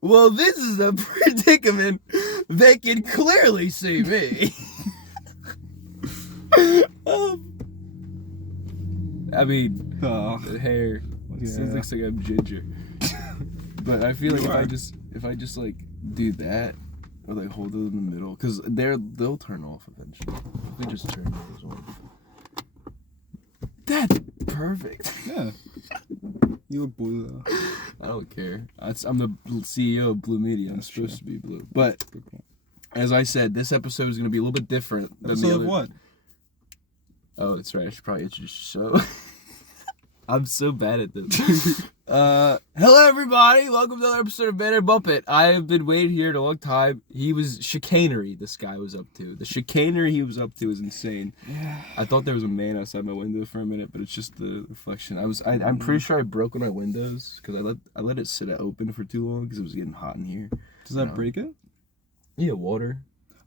Well, this is a predicament. They can clearly see me. I mean, the hair. It looks like I'm ginger. But I feel like if I just like do that, or like hold it in the middle, because they'll turn off eventually. If we just turn those on. That's perfect. Yeah. You look blue though. I don't care. I'm the CEO of Blue Media. I'm supposed to be blue. But as I said, this episode is going to be a little bit different than the other. What? Oh, that's right. I should probably introduce the show. I'm so bad at this. Hello, everybody. Welcome to another episode of Banner Muppet. I have been waiting here a long time. He was chicanery. This guy was up to. The chicanery he was up to is insane. Yeah. I thought there was a man outside my window for a minute, but it's just the reflection. I'm pretty sure I broke one of my windows because I let it sit open for too long because it was getting hot in here. Does that break it? Yeah, water.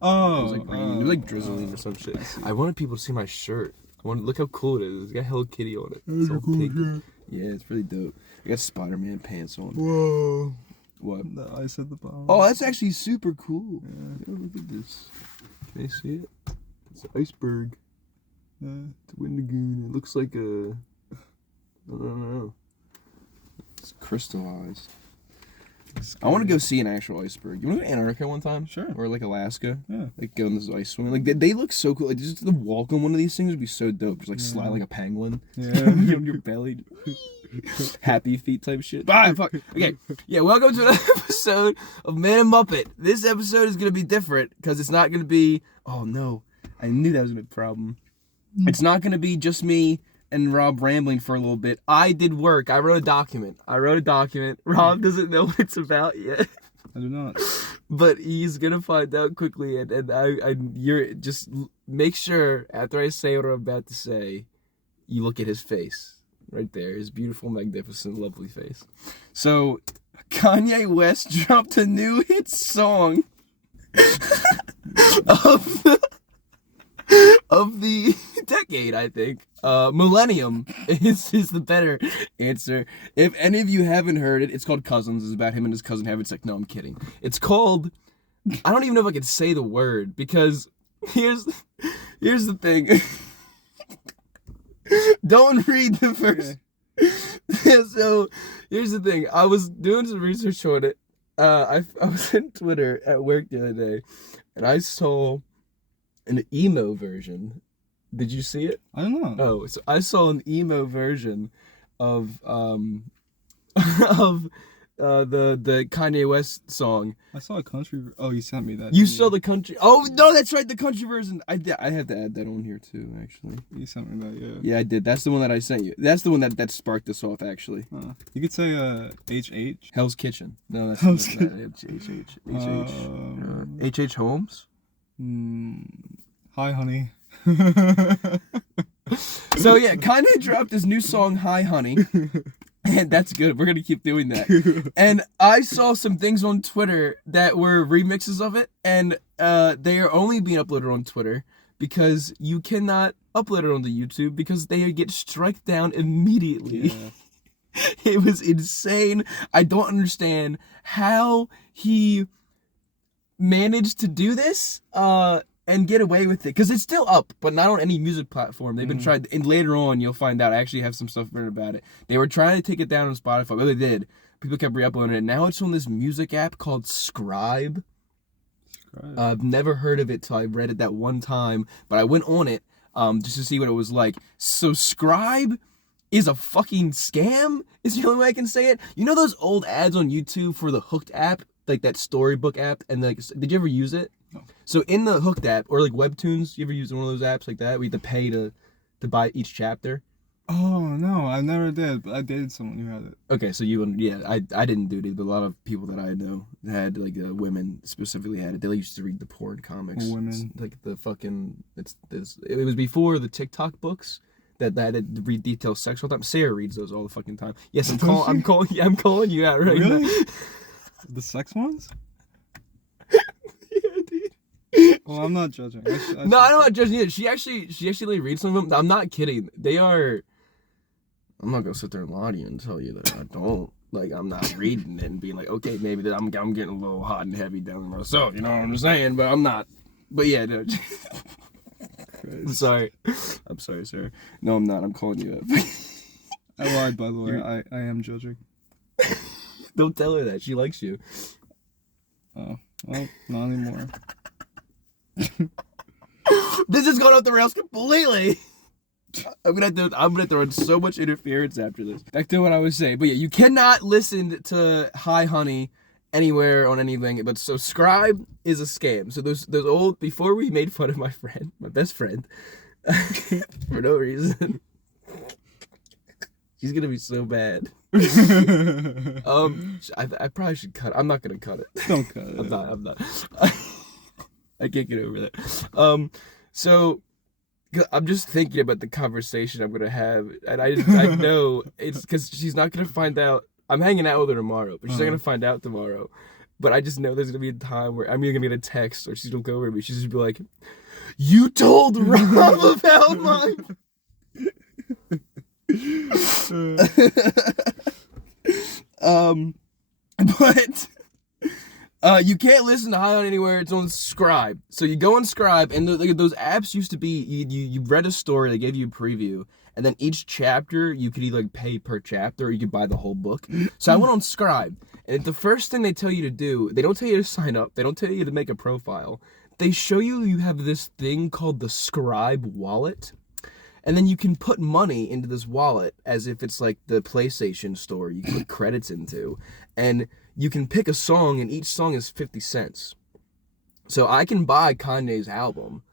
Oh. It was like raining. It was like drizzling or some shit. I wanted people to see my shirt. Look how cool it is. It's got Hello Kitty on it. It's all pink. Yeah, it's really dope. I got Spider-Man pants on. Whoa. What? The ice at the bottom. Oh, that's actually super cool. Yeah. Oh, look at this. Can I see it? It's an iceberg. Yeah. It's a wind lagoon. It looks like a... I don't know. It's crystallized. I want to go see an actual iceberg. You want to go to Antarctica one time? Sure. Or like Alaska? Yeah. Like go on this ice swing. Like they look so cool. Like just to walk on one of these things would be so dope. Just like slide like a penguin. Yeah. On your belly. Happy feet type shit. Bye. Fuck. Okay. Yeah. Welcome to another episode of Man and Muppet. This episode is gonna be different because it's not gonna be. Oh no! I knew that was gonna be a problem. It's not gonna be just me and Rob rambling for a little bit. I did work. I wrote a document. Rob doesn't know what it's about yet. I do not. But he's gonna find out quickly, and you're just make sure after I say what I'm about to say, you look at his face right there, his beautiful, magnificent, lovely face. So, Kanye West dropped a new hit song of the decade, I think. Millennium is the better answer. If any of you haven't heard it, it's called Cousins. It's about him and his cousin having sex. No, I'm kidding. It's called... I don't even know if I can say the word, because here's the thing. Don't read the first... Yeah, so, here's the thing. I was doing some research on it. I was on Twitter at work the other day, and I saw an emo version. Did you see it? I don't know. Oh, so I saw an emo version of the Kanye West song. I saw a country. Oh, you sent me that. You saw the country. Oh no, that's right, the country version. I have to add that on here too, actually. You sent me that, yeah. Yeah, I did. That's the one that I sent you. That's the one that sparked this off, actually. You could say HH. Hell's Kitchen. No, that's Hell's Kitchen. H.H. Holmes. Hi, honey. So yeah, Kanye dropped his new song "Hi Honey," and that's good. We're gonna keep doing that. And I saw some things on Twitter that were remixes of it, and they are only being uploaded on Twitter because you cannot upload it onto YouTube because they get struck down immediately. Yeah. It was insane. I don't understand how he managed to do this. And get away with it, because it's still up, but not on any music platform. They've been trying, and later on you'll find out. I actually have some stuff written about it. They were trying to take it down on Spotify, but they did. People kept re-uploading it. Now it's on this music app called Scribe. I've never heard of it till I read it that one time, but I went on it just to see what it was like. So Scribe is a fucking scam, is the only way I can say it. You know those old ads on YouTube for the Hooked app, like that storybook app, and like, did you ever use it? No. So in the Hooked app, or like Webtoons, you ever used one of those apps like that? We had to pay to buy each chapter. Oh no, I never did, but I dated someone who had it. Okay, so you and I didn't do it, but a lot of people that I know had, like, women specifically had it. They used to read the porn comics. Women, like the fucking it was before the TikTok books that had to read detailed sex all the time. Sarah reads those all the fucking time. Yes, I'm calling you out right really? now. The sex ones? Well, I'm not judging. No, I'm not judging it. She actually reads some of them. I'm not kidding. They are... I'm not going to sit there and lie to you and tell you that I don't. Like, I'm not reading it and being like, okay, maybe that I'm getting a little hot and heavy down myself, you know what I'm saying? But I'm not. But yeah, no. I'm sorry. I'm sorry, sir. No, I'm not. I'm calling you up. I lied, by the way. I am judging. Don't tell her that. She likes you. Oh, well, not anymore. This has gone off the rails completely. I'm gonna have to run so much interference after this. Back to what I was saying. But yeah, you cannot listen to Hi Honey anywhere on anything. But subscribe is a scam. So those old, before we made fun of my best friend, for no reason. She's gonna be so bad. I probably should cut it. I'm not gonna cut it. Don't cut it. I'm not. I can't get over that. So I'm just thinking about the conversation I'm gonna have, and I know it's because she's not gonna find out. I'm hanging out with her tomorrow, but she's not gonna find out tomorrow. But I just know there's gonna be a time where I'm either gonna get a text or she's gonna go over to me. She's just be like, "You told Rob about my." But you can't listen to Hi Honey anywhere. It's on Scribe. So you go on Scribe, and those apps used to be you read a story, they gave you a preview, and then each chapter you could either pay per chapter or you could buy the whole book. So I went on Scribe, and the first thing they tell you to do, they don't tell you to sign up, they don't tell you to make a profile. They show you have this thing called the Scribe wallet. And then you can put money into this wallet as if it's like the PlayStation store you put credits into. And you can pick a song, and each song is 50 cents. So I can buy Kanye's album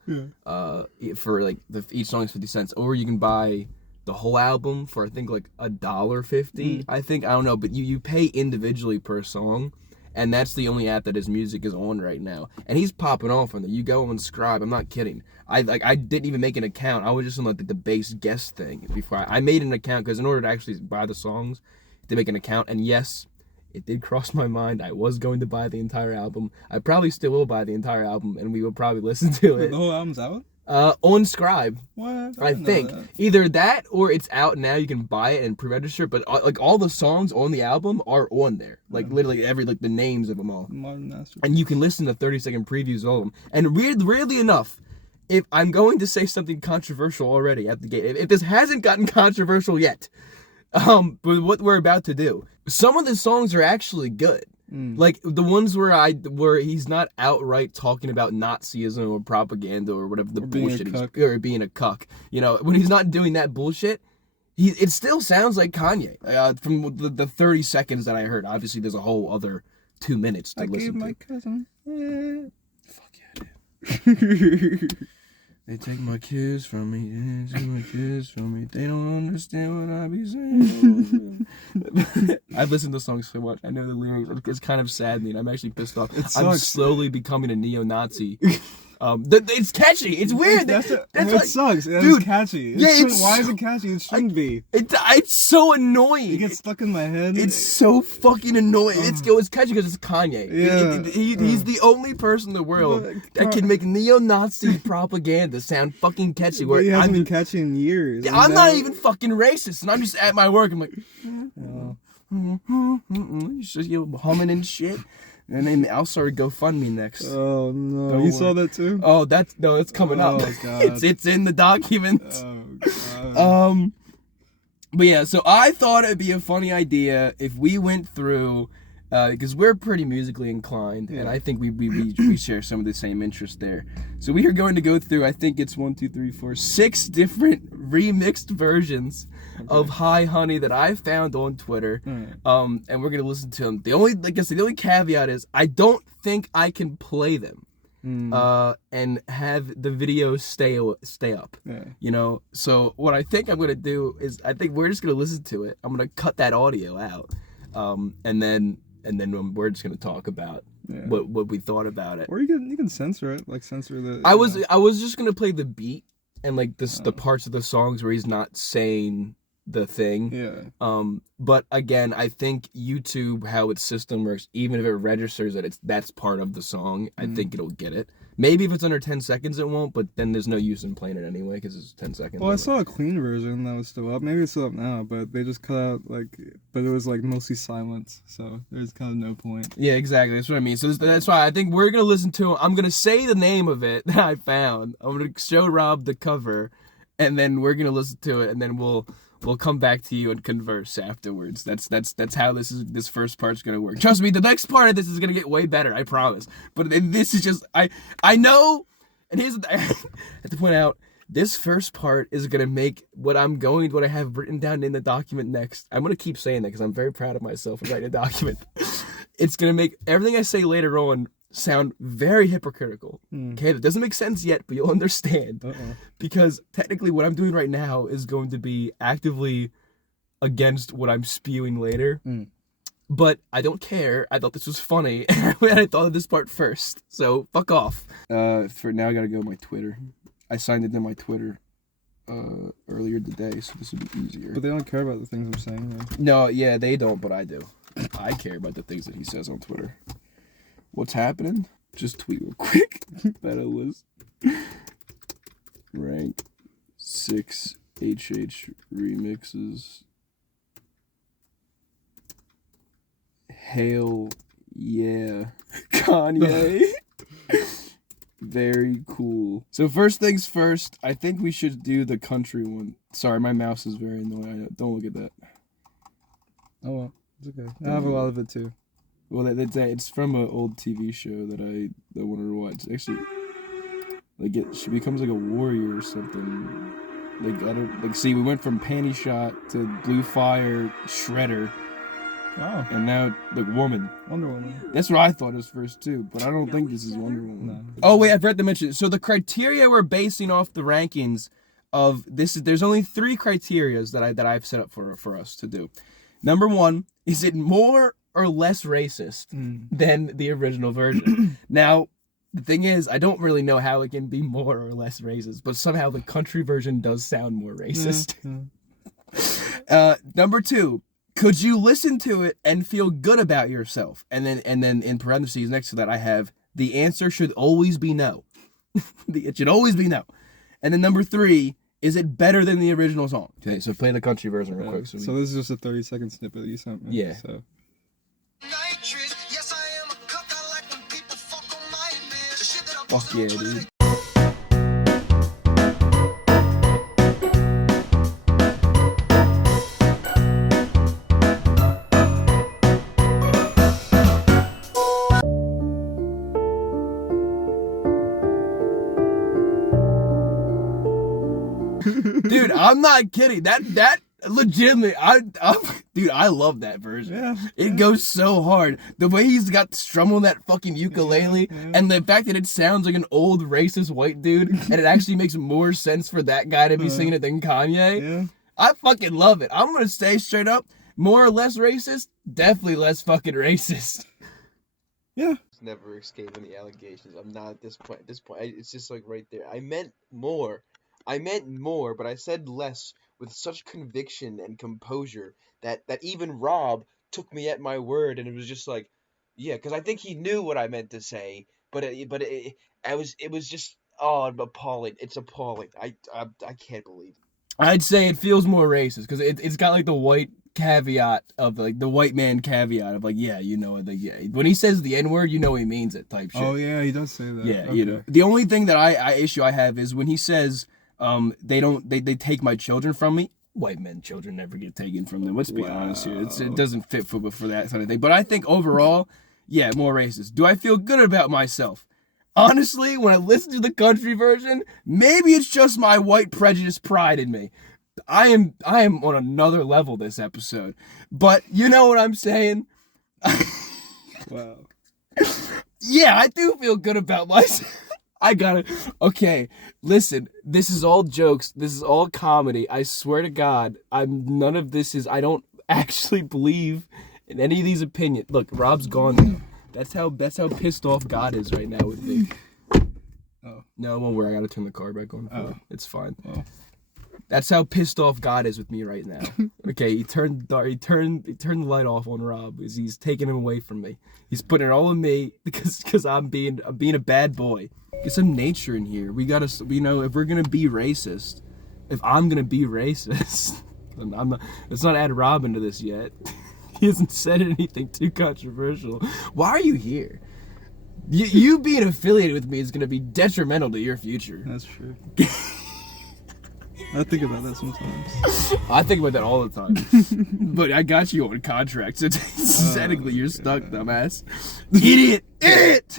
for like each song is 50 cents. Or you can buy the whole album for I think like $1.50. I don't know. But you pay individually per song. And that's the only app that his music is on right now. And he's popping off on there. You go and subscribe. I'm not kidding. I didn't even make an account. I was just on like the base guest thing before. I made an account because in order to actually buy the songs, to make an account. And yes, it did cross my mind. I was going to buy the entire album. I probably still will buy the entire album, and we will probably listen to it. The whole album's out? On Scribe. What? I think either that or it's out now. You can buy it and pre-register, but like all the songs on the album are on there. Like literally the names of them all. And you can listen to 30-second previews of all of them. And weirdly enough, if I'm going to say something controversial already at the gate, if this hasn't gotten controversial yet, with what we're about to do, some of the songs are actually good. Like the ones where he's not outright talking about Nazism or propaganda or whatever the bullshit or being a cuck. You know, when he's not doing that bullshit, it still sounds like Kanye. From the 30 seconds that I heard. Obviously, there's a whole other 2 minutes to listen to. I gave my cousin. Fuck yeah, dude. They take my kids from me, They don't understand what I be saying. I've listened to songs so much. I know the lyrics. It's kind of saddening. I'm actually pissed off. I'm slowly becoming a neo-Nazi. It's catchy. It's weird. It sucks. Dude, it's catchy. Why is it catchy? It shouldn't be. It's so annoying. It gets stuck in my head. It's so fucking annoying. It's catchy because it's Kanye. Yeah. He's the only person in the world that can make neo-Nazi propaganda sound fucking catchy. Where he hasn't been catchy in years. Yeah, I'm not even fucking racist, and I'm just at my work. I'm like, you're humming and shit. And then I'll start GoFundMe next. Oh no! You saw that too? Oh, that's coming up. Oh god! It's in the documents. Oh god. But yeah, so I thought it'd be a funny idea if we went through, because we're pretty musically inclined, and I think we share some of the same interests there. So we are going to go through. I think it's 6 different remixed versions of Hi Honey that I found on Twitter. And we're gonna listen to them. The only caveat is I don't think I can play them. And have the video stay up. You know. So what I think I'm gonna do is I think we're just gonna listen to it. I'm gonna cut that audio out, and then we're just gonna talk about what we thought about it. Or you can censor it, like censor the. I was just gonna play the beat and like the parts of the songs where he's not saying the thing. Yeah. But again, I think YouTube, how its system works, even if it registers that that's part of the song, I think it'll get it. Maybe if it's under 10 seconds, it won't, but then there's no use in playing it anyway because it's 10 seconds. Well, I saw a clean version that was still up. Maybe it's still up now, but they just cut out, but it was, mostly silence, so there's kind of no point. Yeah, exactly. That's what I mean. So that's why I think we're going to listen to it. I'm going to say the name of it that I found. I'm going to show Rob the cover, and then we're going to listen to it, and then we'll come back to you and converse afterwards. That's how this first part's gonna work. Trust me, the next part of this is gonna get way better, I promise. But this is just I know, and here's I have to point out, this first part is gonna make what I have written down in the document next. I'm gonna keep saying that because I'm very proud of myself for writing a document. It's gonna make everything I say later on sound very hypocritical. Okay, that doesn't make sense yet, but you'll understand. Because technically what I'm doing right now is going to be actively against what I'm spewing later. But I don't care. I thought this was funny, and I thought of this part first. So fuck off. For now, I gotta go to my Twitter. I signed into my Twitter earlier today, so this would be easier. But they don't care about the things I'm saying, though. No, yeah, they don't, but I do. I care about the things that he says on Twitter. What's happening? Just tweet real quick. That list. Rank 6 HH remixes. Hail yeah, Kanye. Very cool. So first things first, I think we should do the country one. Sorry, my mouse is very annoying. I know. Don't look at that. Oh well, it's okay. I have a lot of it too. Well, it's from an old TV show that I wanted to watch. Actually, she becomes like a warrior or something. See, we went from Panty Shot to Blue Fire Shredder. Oh. And now, Wonder Woman. That's what I thought it was first too, but I don't think this is Wonder Woman. No. Oh wait, I forgot to mention. So the criteria we're basing off the rankings of this is there's only 3 criterias that I've set up for us to do. Number 1, is it more or less racist than the original version? Now, the thing is, I don't really know how it can be more or less racist, but somehow the country version does sound more racist. Number 2, could you listen to it and feel good about yourself? And then in parentheses next to that, I have the answer should always be no. It should always be no. And then number 3, is it better than the original song? Okay, so play the country version real quick. So this is just a 30-second snippet that you sent me. Yeah. So. Fuck yeah, dude. Dude, I'm not kidding. That legitimately, dude, I love that version. Yeah. It goes so hard. The way he's got strumming that fucking ukulele, and the fact that it sounds like an old racist white dude, and it actually makes more sense for that guy to be singing it than Kanye. Yeah. I fucking love it. I'm gonna say straight up, more or less racist, definitely less fucking racist. Yeah. Never escaping the allegations. I'm not at this point. It's just right there. I meant more, but I said less with such conviction and composure that even Rob took me at my word, and it was just yeah, because I think he knew what I meant to say, but it was just appalling. It's appalling. I can't believe it. I'd say it feels more racist because it's got the white caveat of the white man caveat of yeah, you know, when he says the N-word, you know he means it type shit. Oh yeah, he does say that. Yeah, okay. You know. The only thing that I have is when he says they take my children from me. White men children never get taken from them. Let's be honest here. It doesn't fit for that kind of thing. But I think overall, yeah, more racist. Do I feel good about myself? Honestly, when I listen to the country version, maybe it's just my white prejudice pride in me. I am on another level this episode. But you know what I'm saying? Wow. Yeah, I do feel good about myself. I got it. Okay, listen, this is all jokes. This is all comedy. I swear to God, none of this is, I don't actually believe in any of these opinions. Look, Rob's gone now. That's how pissed off God is right now with me. Oh. No, it won't work. I gotta turn the car back on. Oh. It's fine. Oh. That's how pissed off God is with me right now. Okay, he turned the light off on Rob because he's taking him away from me. He's putting it all on me because I'm being a bad boy. Get some nature in here. We gotta, if we're gonna be racist, if I'm gonna be racist, I'm not. Let's not add Rob into this yet. He hasn't said anything too controversial. Why are you here? You being affiliated with me is gonna be detrimental to your future. That's true. I think about that sometimes. I think about that all the time. But I got you on contract, so technically you're stuck, dumbass. Idiot! Idiot!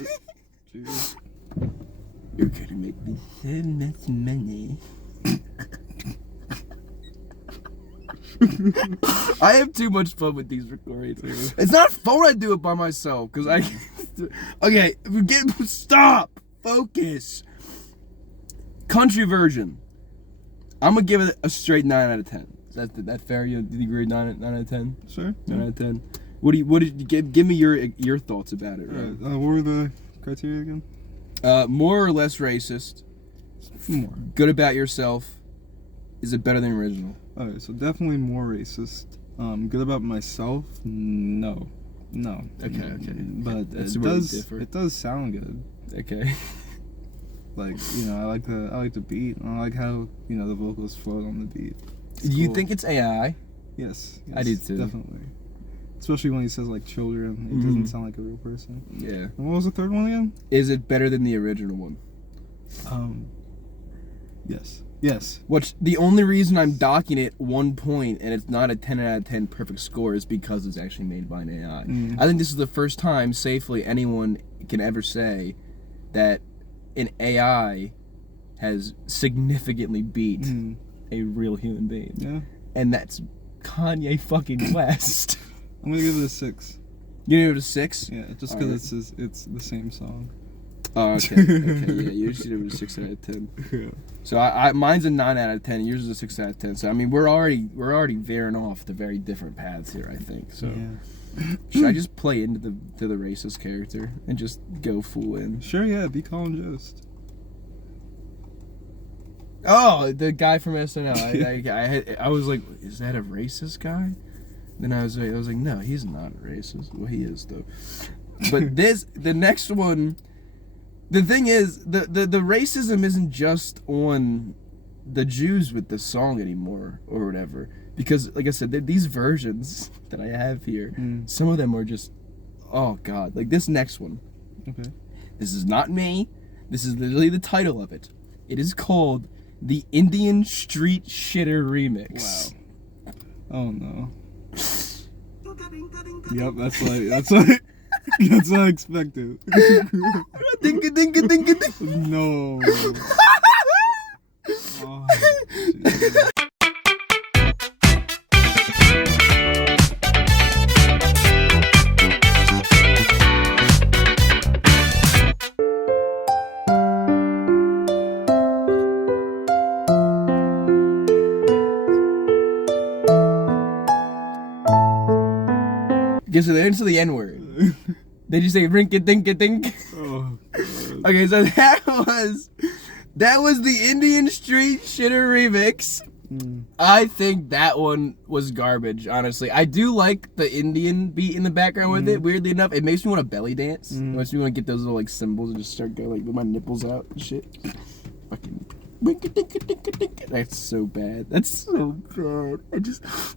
Jesus. You're gonna make me so much money. I have too much fun with these recordings. It's not fun when I do it by myself, because I... Okay, stop! Focus! Country version. I'm gonna give it a straight 9 out of 10. Is that fair? You agree? 9 out of 10. Sure. 9 out of 10. What did you give me your thoughts about it? Right? What were the criteria again? More or less racist. More. Good about yourself. Is it better than the original? Alright, so definitely more racist. Good about myself? No. Okay. But it does sound good. Okay. Like, I like the beat. I like how, the vocals float on the beat. Do you think it's AI? Yes, I do too. Definitely. Especially when he says like children. It doesn't sound like a real person. Yeah. And what was the third one again? Is it better than the original one? Yes. Which the only reason I'm docking it 1 point and it's not a 10 out of 10 perfect score is because it's actually made by an AI. I think this is the first time safely anyone can ever say that an AI has significantly beat a real human being. Yeah. And that's Kanye fucking West. I'm gonna give it a 6. You give it a 6? Yeah, just because it's the same song. Oh, okay. Yeah, you should give it a 6 out of 10. Yeah. So I mine's a 9 out of 10. Yours is a 6 out of 10. So I mean, we're already veering off the very different paths here. I think. So should I just play into the racist character and just go full in? Sure. Yeah. Be Colin Jost. Oh, the guy from SNL. I was like, is that a racist guy? Then I was like, no, he's not racist. Well, he is though. But the next one. The thing is, the racism isn't just on the Jews with the song anymore or whatever. Because, like I said, these versions that I have here, some of them are just, oh God. Like this next one. Okay. This is not me. This is literally the title of it. It is called The Indian Street Shitter Remix. Wow. Oh no. Yep, that's like that's what I expected. No. Oh, Jesus. Okay, so they didn't say the N-word. They just say rink-a-dink-a-dink. Oh, God. Okay, so that was the Indian Street Shitter Remix. I think that one was garbage, honestly. I do like the Indian beat in the background with it. Weirdly enough, it makes me want to belly dance. It makes me want to get those little like cymbals and just start going like with my nipples out and shit. Fucking rink-a-dink-a-dink-a-dink. That's so bad. That's so bad.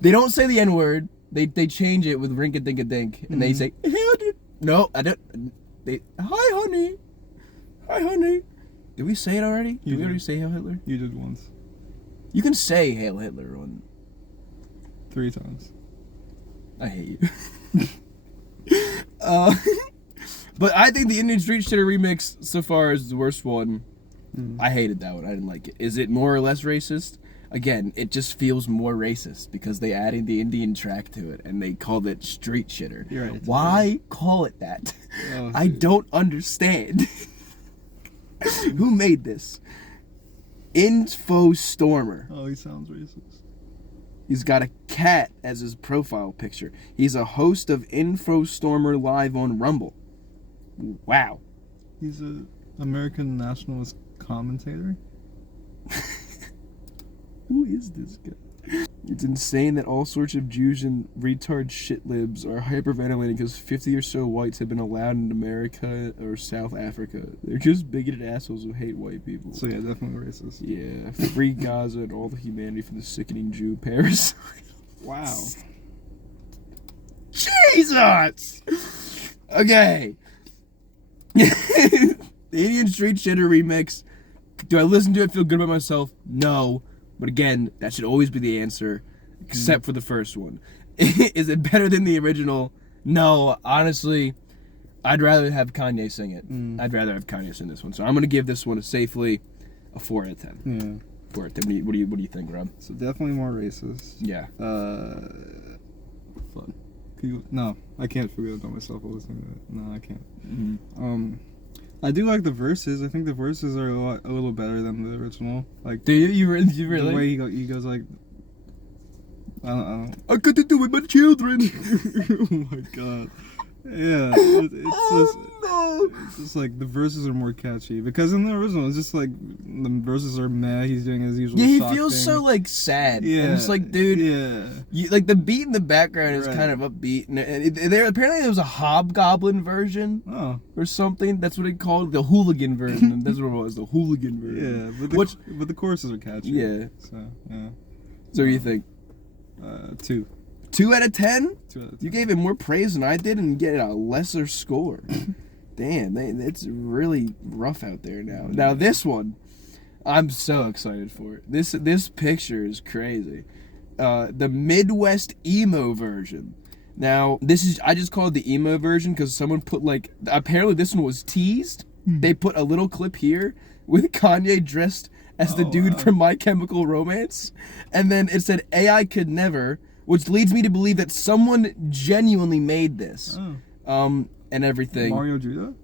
They don't say the N-word. They change it with rink-a-dink-a-dink, and they say, no, I don't. Hi, honey. Hi, honey. Did we say it already? Did we already say Hail Hitler? You did once. You can say Hail Hitler on 3 times. I hate you. But I think the Indian Street Shitter Remix so far is the worst one. I hated that one. I didn't like it. Is it more or less racist? Again, it just feels more racist because they added the Indian track to it and they called it Street Shitter. You're right. Why call it that? Oh, I don't understand. Who made this? Info Stormer. Oh, he sounds racist. He's got a cat as his profile picture. He's a host of Info Stormer Live on Rumble. Wow. He's a American nationalist commentator. Who is this guy? It's insane that all sorts of Jews and retard shit libs are hyperventilating because 50 or so whites have been allowed in America or South Africa. They're just bigoted assholes who hate white people. So yeah, definitely racist. Yeah, free Gaza and all the humanity from the sickening Jew parasite. Wow. Jesus! Okay. The Indian Street Shitter remix. Do I listen to it, feel good about myself? No. But again, that should always be the answer, except for the first one. Is it better than the original? No. Honestly, I'd rather have Kanye sing it. I'd rather have Kanye sing this one. So I'm going to give this one a 4 out of 10. Yeah. 4 out of 10. What do you think, Rob? So definitely more racist. Yeah. Fun. No, I can't figure it out myself. Listening to it. No, I can't. Mm-hmm. I do like the verses. I think the verses are a little better than the original. Like, Do you? You really? the way he goes like, I don't. I got to do with my children. Oh my god. Yeah, it's just like the verses are more catchy because in the original it's just like the verses are meh. He's doing his usual. Yeah, he shock feels thing. so like sad. Yeah, And it's like, dude. Yeah. Like the beat in the background is Right. kind of upbeat, and apparently there was a hobgoblin version or something. That's what it called, the hooligan version. That's what it was, the hooligan version. Yeah, but the choruses are catchy. Yeah. So yeah. So what do you think? 2. 2 out of 10? 2 out of 10. You gave it more praise than I did and get a lesser score. Damn, it's really rough out there now. Now this one, I'm so excited for it. This picture is crazy. The Midwest emo version. Now I just call it the emo version because someone put apparently this one was teased. They put a little clip here with Kanye dressed as the dude from My Chemical Romance, and then it said AI could never. Which leads me to believe that someone genuinely made this. And everything. Mario Judah?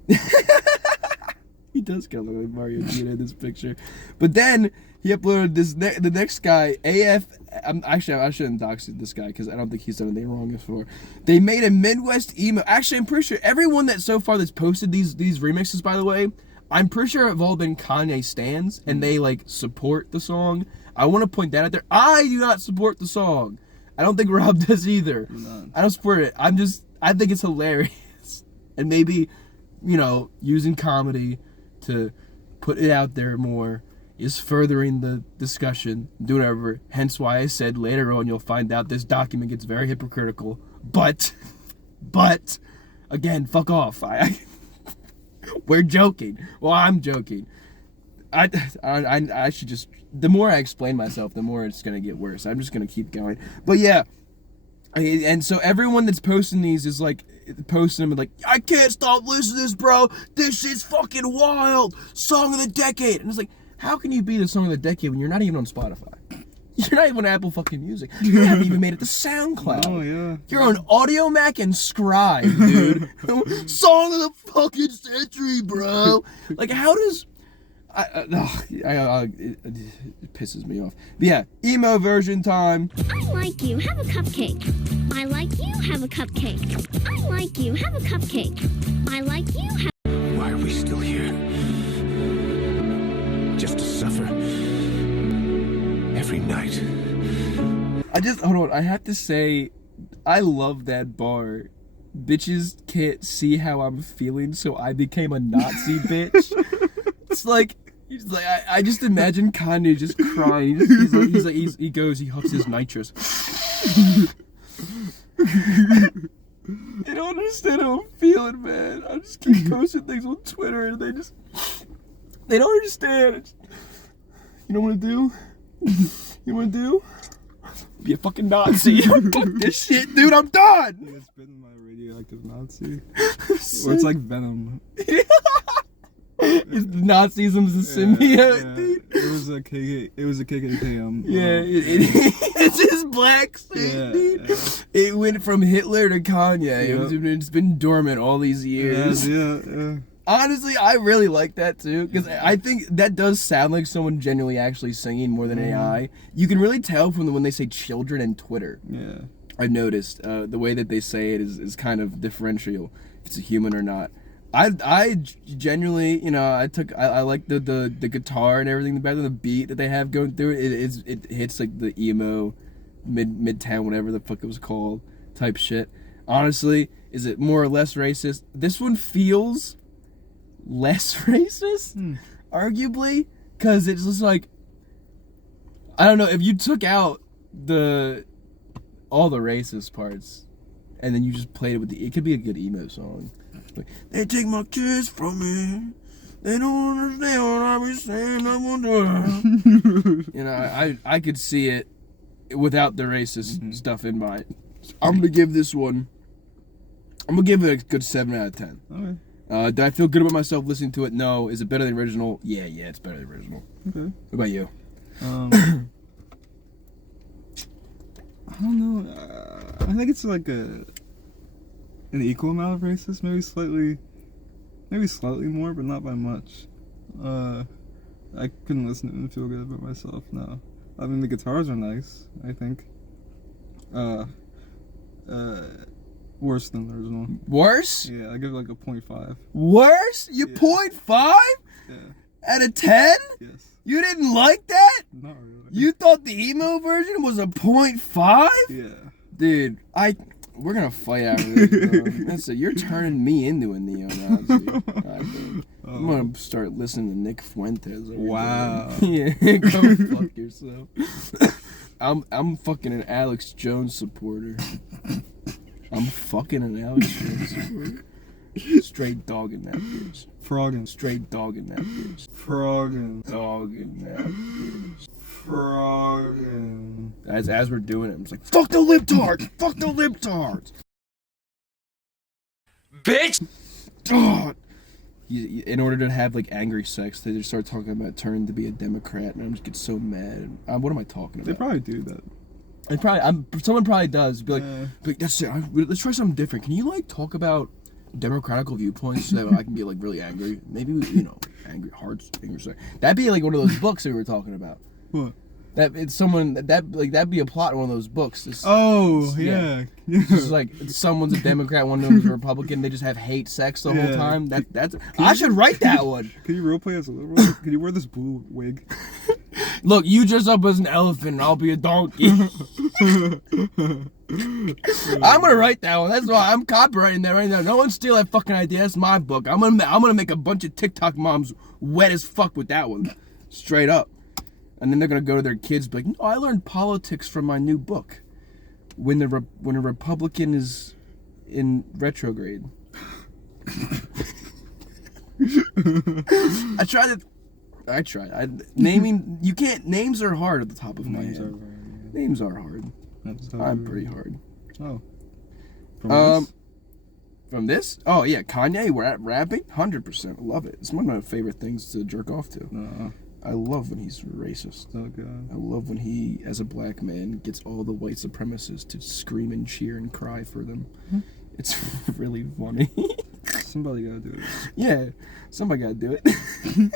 He does kind of look like Mario Judah in this picture. But then he uploaded the next guy, I shouldn't dox this guy because I don't think he's done anything wrong before. They made a Midwest emo. Actually, I'm pretty sure everyone that so far that's posted these remixes, by the way, I'm pretty sure have all been Kanye stans and they support the song. I want to point that out there. I do not support the song. I don't think Rob does either. I don't support it. I think it's hilarious. And maybe, using comedy to put it out there more is furthering the discussion, do whatever. Hence why I said later on you'll find out this document gets very hypocritical. But, again, fuck off. We're joking. Well, I'm joking. I should just... The more I explain myself, the more it's going to get worse. I'm just going to keep going. But yeah. And so everyone that's posting these is posting them I can't stop listening to this, bro. This shit's fucking wild. Song of the decade. And it's like, how can you be the song of the decade when you're not even on Spotify? You're not even on Apple fucking Music. You haven't even made it to SoundCloud. Oh, yeah. You're on Audio Mac and Scribe, dude. Song of the fucking century, bro. How does... it pisses me off. But yeah, emo version time. I like you, have a cupcake. I like you, have a cupcake. I like you, have a cupcake. I like you, have... Why are we still here? Just to suffer every night. Hold on, I have to say, I love that bar. Bitches can't see how I'm feeling, so I became a Nazi bitch. It's I just imagine Kanye just crying. He huffs his nitrous. They don't understand how I'm feeling, man. I just keep posting things on Twitter and they don't understand. You know what to do? You want to do? Be a fucking Nazi. Fuck this shit, dude. I'm done. It's been my radioactive Nazi. Or it's like Venom. It's Nazism's a symbiote, dude. It was a KKK. It's just black suit, dude. Yeah. It went from Hitler to Kanye. It's been dormant all these years. Yeah. Honestly, I really like that too, because I think that does sound like someone genuinely actually singing more than AI. You can really tell from when they say children and Twitter. Yeah. I've noticed the way that they say it is kind of differential, if it's a human or not. I genuinely, I like the guitar and everything better, the beat that they have going through it. It hits like the emo, midtown, whatever the fuck it was called, type shit. Honestly, is it more or less racist? This one feels less racist, arguably, because it's just like, I don't know, if you took out all the racist parts and then you just played it with it could be a good emo song. Like, they take my kids from me, they don't understand what I be saying, I wonder. I could see it without the racist stuff in mind. I'm gonna give this one, I'm gonna give it a good 7 out of 10. Okay. Do I feel good about myself listening to it? No. Is it better than the original? Yeah, it's better than the original. Okay. What about you? I don't know. I think it's like an equal amount of racist, maybe slightly more, but not by much. I couldn't listen to it and feel good about myself. No, I mean the guitars are nice. I think. Worse than the original. Worse? Yeah, I give it like a 0.5. Worse? You 0.5? Yeah. Out of 10? Yes. You didn't like that? Not really. You thought the emo version was a 0.5? Yeah. Dude, we're gonna fight after this, bro. Listen, you're turning me into a neo-Nazi. I think. I'm gonna start listening to Nick Fuentes. Wow. Yeah, go fuck yourself. I'm fucking an Alex Jones supporter. I'm fucking an Alex Jones supporter. Straight dogging that bitch. Frogging. Straight dogging that bitch. Frogging. Dogging that bitch. Frogging. As we're doing it, I'm just like, fuck the libtards! Fuck the libtards! Bitch! God! In order to have like angry sex, they just start talking about turning to be a Democrat, and I just get so mad. What am I talking about? They probably do that. Someone probably does. Be like, that's it. Let's try something different. Can you like talk about democratical viewpoints so that I can be like really angry? Maybe angry hearts, angry sex. That'd be like one of those books that we were talking about. What? That it's someone that'd be a plot in one of those books. Yeah. It's like someone's a Democrat, one of them's a Republican. They just have hate sex the whole time. I should write that one. Can you roleplay as a liberal? Can you wear this blue wig? Look, you dress up as an elephant, and I'll be a donkey. I'm gonna write that one. That's why I'm copywriting that right now. No one steal that fucking idea. That's my book. I'm gonna make a bunch of TikTok moms wet as fuck with that one, straight up. And then they're gonna go to their kids, and be like, "No, I learned politics from my new book. When a Republican is in retrograde." I tried. Naming, you can't. Names are hard at the top of my head. Names are hard. I'm pretty hard. Oh. From this? Oh yeah, Kanye rapping, 100%. Love it. It's one of my favorite things to jerk off to. I love when he's racist. Oh god. I love when he, as a black man, gets all the white supremacists to scream and cheer and cry for them. It's really funny. Somebody gotta do it. Yeah, somebody gotta do it.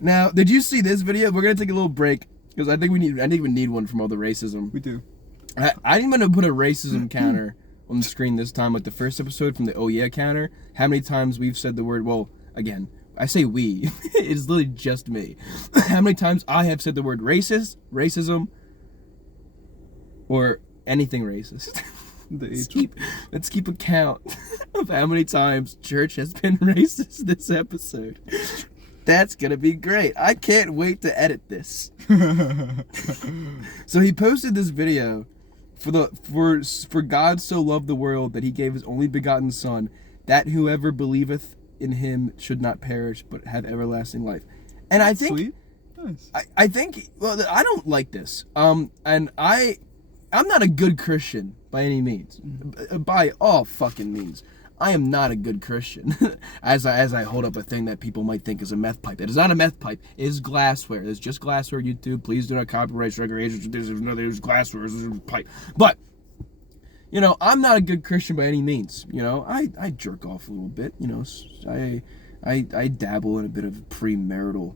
Now, did you see this video? We're gonna take a little break because I think we need one from all the racism. We do. I'm gonna put a racism counter on the screen this time, like the first episode from the Oh Yeah counter. How many times we've said the word? Well, again, I say we. It's literally just me. How many times I have said the word racist, racism, or anything racist? Let's keep a count of how many times Church has been racist this episode. That's gonna be great. I can't wait to edit this. So he posted this video for God so loved the world that he gave his only begotten son, that whoever believeth in him should not perish but have everlasting life. And I think Sweet. Nice. I think, well, I don't like this. And I'm not a good Christian by any means. By all fucking means. I am not a good Christian. as I hold up a thing that people might think is a meth pipe. It is not a meth pipe. It is glassware. It's just glassware, YouTube. Please do not copyright recreation. There's glassware. It's a pipe. But, I'm not a good Christian by any means. I jerk off a little bit. I dabble in a bit of premarital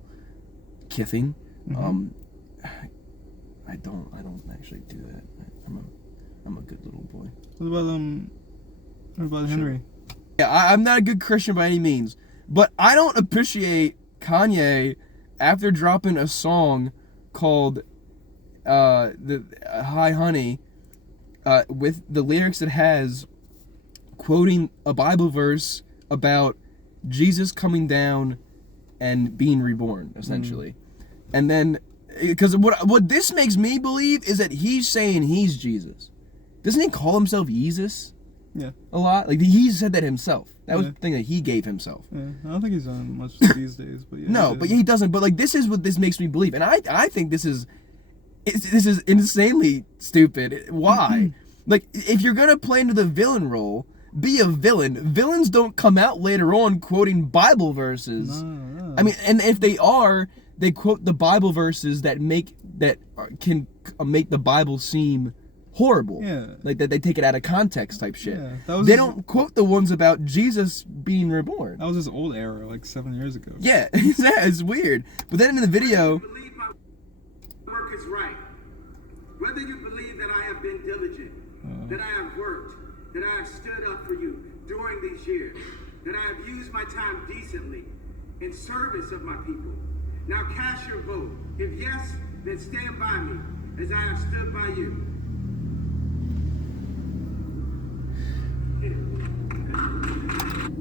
kissing. Mm-hmm. I don't actually do that. I'm a good little boy. What about Henry? Yeah, I'm not a good Christian by any means, but I don't appreciate Kanye after dropping a song called Hi Honey with the lyrics it has quoting a Bible verse about Jesus coming down and being reborn, essentially. And then, because what this makes me believe is that he's saying he's Jesus. Doesn't he call himself Jesus? Yeah. A lot? Like, he said that himself. That was the thing that he gave himself. Yeah, I don't think he's on much these days, but yeah. No, but he doesn't. But, like, this is what this makes me believe. And I think this is insanely stupid. Why? Like, if you're going to play into the villain role, be a villain. Villains don't come out later on quoting Bible verses. No. I mean, and if they are, they quote the Bible verses that can make the Bible seem horrible. Yeah. Like that they take it out of context type shit. Yeah, They don't quote the ones about Jesus being reborn. That was his old era, like 7 years ago. Yeah, it's weird. But then in the video, Believe my work is right. Whether you believe that I have been diligent, that I have worked, that I have stood up for you during these years, that I have used my time decently in service of my people. Now cast your vote. If yes, then stand by me as I have stood by you.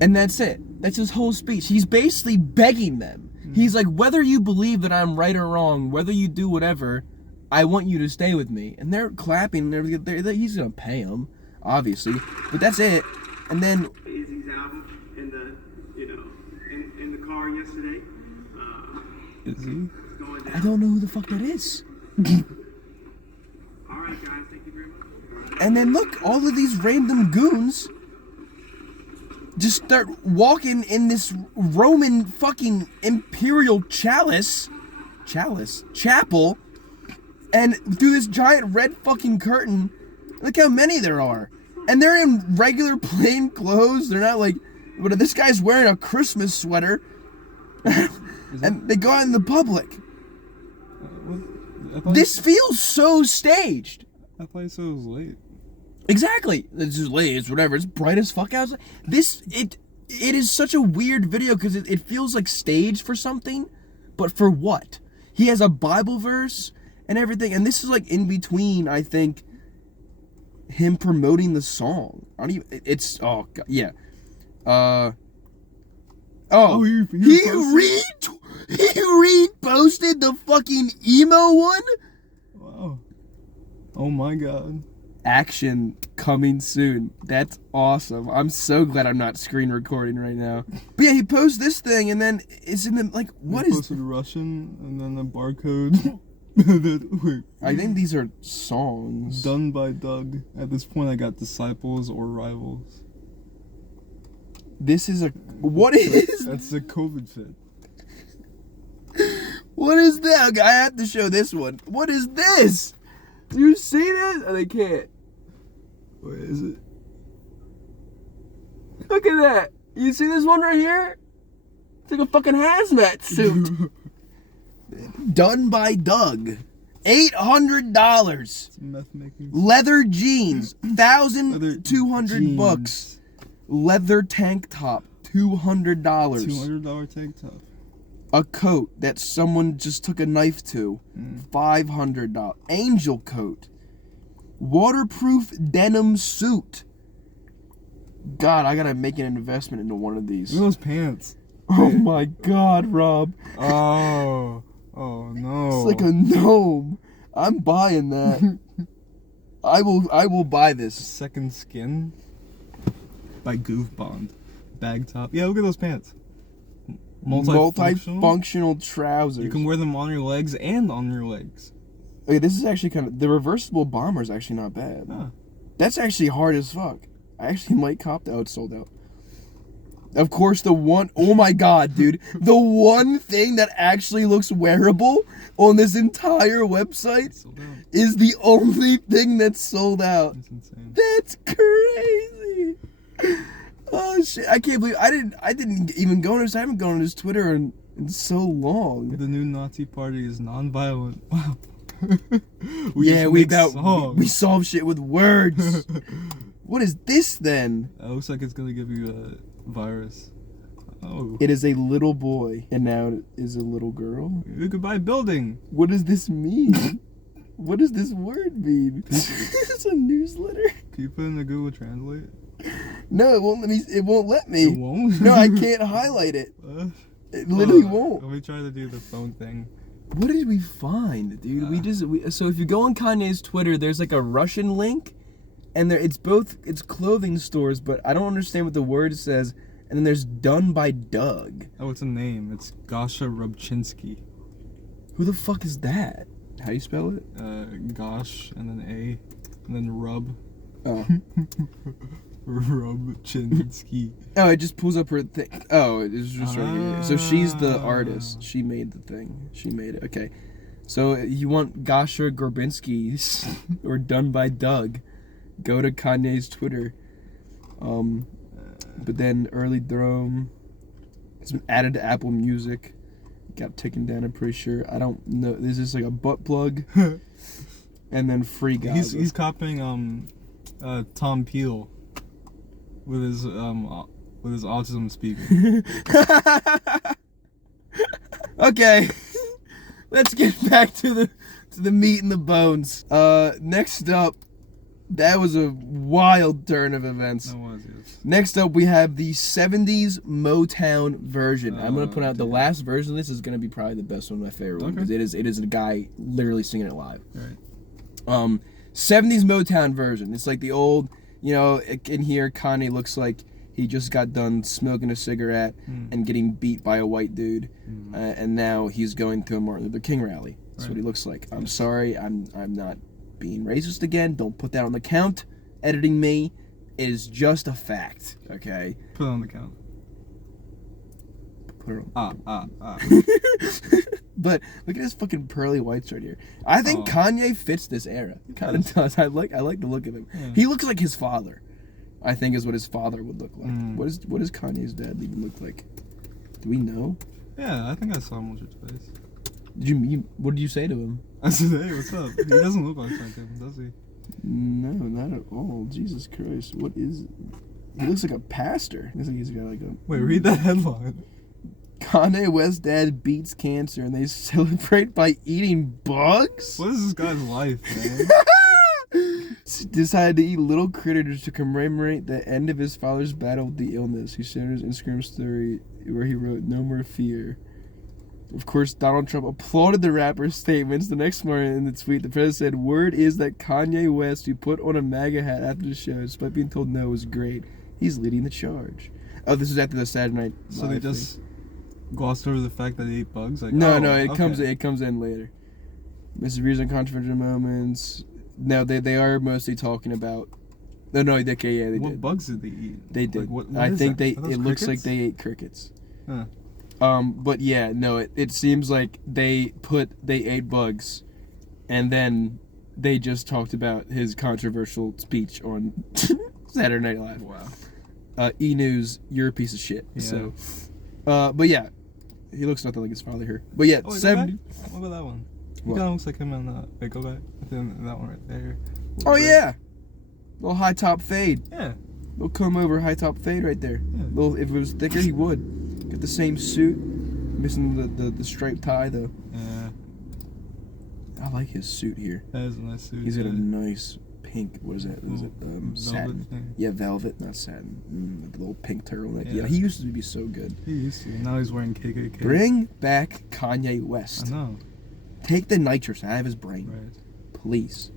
and that's it. That's his whole speech. He's basically begging them. He's like, whether you believe that I'm right or wrong, whether you do whatever, I want you to stay with me. And they're clapping and everything. He's gonna pay them, obviously. But that's it. And then Izzy's album in the car yesterday. Is he? Going down. I don't know who the fuck that is. All right, guys. Thank you very much. And then look, all of these random goons just start walking in this Roman fucking imperial chapel, and through this giant red fucking curtain. Look how many there are. And they're in regular plain clothes. They're not like, but this guy's wearing a Christmas sweater. And they go out in the public. This feels so staged. I thought you said it was late. Exactly. It's just late. It's whatever. It's bright as fuck outside. It is such a weird video because it feels like staged for something, but for what? He has a Bible verse and everything, and this is like in between. I think him promoting the song. I don't even. It's oh god, yeah. He reposted the fucking emo one. Wow. Oh my god. Action coming soon. That's awesome. I'm so glad I'm not screen recording right now. But yeah, he posted this thing and then it's in the like what He is posted Russian and then a barcode. Wait. I think these are songs. Done by Doug. At this point I got disciples or rivals. This is a what is That's the COVID fit. what is that? Okay, I have to show this one. What is this? Do you see this? Oh, they can't. Where is it? Look at that. You see this one right here? It's like a fucking hazmat suit. Done by Doug. $800. It's meth making. Leather jeans. Leather $1,200 jeans. bucks. Leather tank top. $200. $200 tank top. A coat that someone just took a knife to. $500. Angel coat. Waterproof denim suit. God, I gotta make an investment into one of these. Look at those pants. Oh my God, Rob. Oh no. It's like a gnome. I'm buying that. I will buy this. Second Skin by Goof Bond. Bag top. Yeah, look at those pants. Multifunctional trousers. You can wear them on your legs and on your legs. Okay, this is actually kind of the reversible bomber is actually not bad. Huh. That's actually hard as fuck. I actually might cop that. Oh, it's sold out. Of course, the one. Oh my God, dude! The one thing that actually looks wearable on this entire website Sold out. is the only thing that's sold out. That's insane. That's crazy. Oh shit! I can't believe I didn't even go on his. I haven't gone on his Twitter in so long. The new Nazi party is non-violent. Wow. we solve shit with words. What is this then? It looks like it's gonna give you a virus. Oh. It is a little boy, and now it is a little girl. You could buy building. What does this mean? What does this word mean? It's a newsletter. Can you put in the Google Translate? No, it won't let me. It won't let me. It won't? No, I can't highlight it. It literally won't. Let me try to do the phone thing. What did we find, dude? So if you go on Kanye's Twitter, there's like a Russian link, and it's clothing stores, but I don't understand what the word says. And then there's Done by Doug. Oh, it's a name. It's Gosha Rubchinsky. Who the fuck is that? How do you spell it? Gosh, and then A, and then Rub. Oh. Rubchinsky. Oh, it just pulls up her thing. Oh, it's just right here. So she's the artist. She made the thing. She made it. Okay. So you want Gosha Gorbinsky's or Done by Doug, go to Kanye's Twitter. But then Early Throne, it's been added to Apple Music. Got taken down, I'm pretty sure. I don't know. This is like a butt plug. And then Free Gaza. He's copying Tom Peele with his autism speaking. Okay. Let's get back to the meat and the bones. Next up, that was a wild turn of events. That was, yes. Next up, we have the 70s Motown version. I'm going to put out the last version of this is going to be probably the best one, my favorite one, because it is a guy literally singing it live. Right. 70s Motown version. It's like the old, in here, Kanye looks like he just got done smoking a cigarette and getting beat by a white dude, and now he's going to a Martin Luther King rally. That's what he looks like. I'm sorry, I'm not being racist again. Don't put that on the count. Editing me. It is just a fact, okay? Put it on the count. Put it on. But look at his fucking pearly whites right here. I think Kanye fits this era. Kind of does. I like the look of him. Yeah. He looks like his father. I think is what his father would look like. What does Kanye's dad even look like? Do we know? Yeah, I think I saw him once or twice. What did you say to him? I said, hey, what's up? He doesn't look like him, does he? No, not at all. Jesus Christ. What is it? He looks like a pastor. Looks like he's got like a... Wait, read that headline. Kanye West dad beats cancer and they celebrate by eating bugs? What is this guy's life, man? Decided to eat little critters to commemorate the end of his father's battle with the illness. He shared his Instagram story where he wrote, "No more fear." Of course, Donald Trump applauded the rapper's statements. The next morning in the tweet, the president said, "Word is that Kanye West, who put on a MAGA hat after the show, despite being told no, was great. He's leading the charge." Oh, this is after the Saturday Night Live So they just glossed over the fact that he ate bugs? Like, no, it comes in later. Mrs. Reason controversial moments. No, they are mostly talking about... No, they did. What bugs did they eat? They did. Like, what I is think that? it looks like they ate crickets. Huh. But yeah, no, it seems like they ate bugs, and then they just talked about his controversial speech on Saturday Night Live. Wow. E-News, you're a piece of shit. Yeah. So, but yeah, he looks nothing like his father here. But yeah, 70. What about that one? He What? kind of looks like him on the... Wait, go back. I think that one right there. Oh yeah, little high top fade. Yeah. Little comb over high top fade right there. Yeah. Little, if it was thicker, he would. Got the same suit, missing the striped tie though. Yeah. I like his suit here. That is a nice suit. He's got a nice pink. What is that? Is it satin? Thing. Yeah, velvet, not satin. The little pink turtleneck. Yeah. Yeah, he used to be so good. He used to. Now he's wearing KKK. Bring back Kanye West. I know. Take the nitrous out of his brain, Right. please.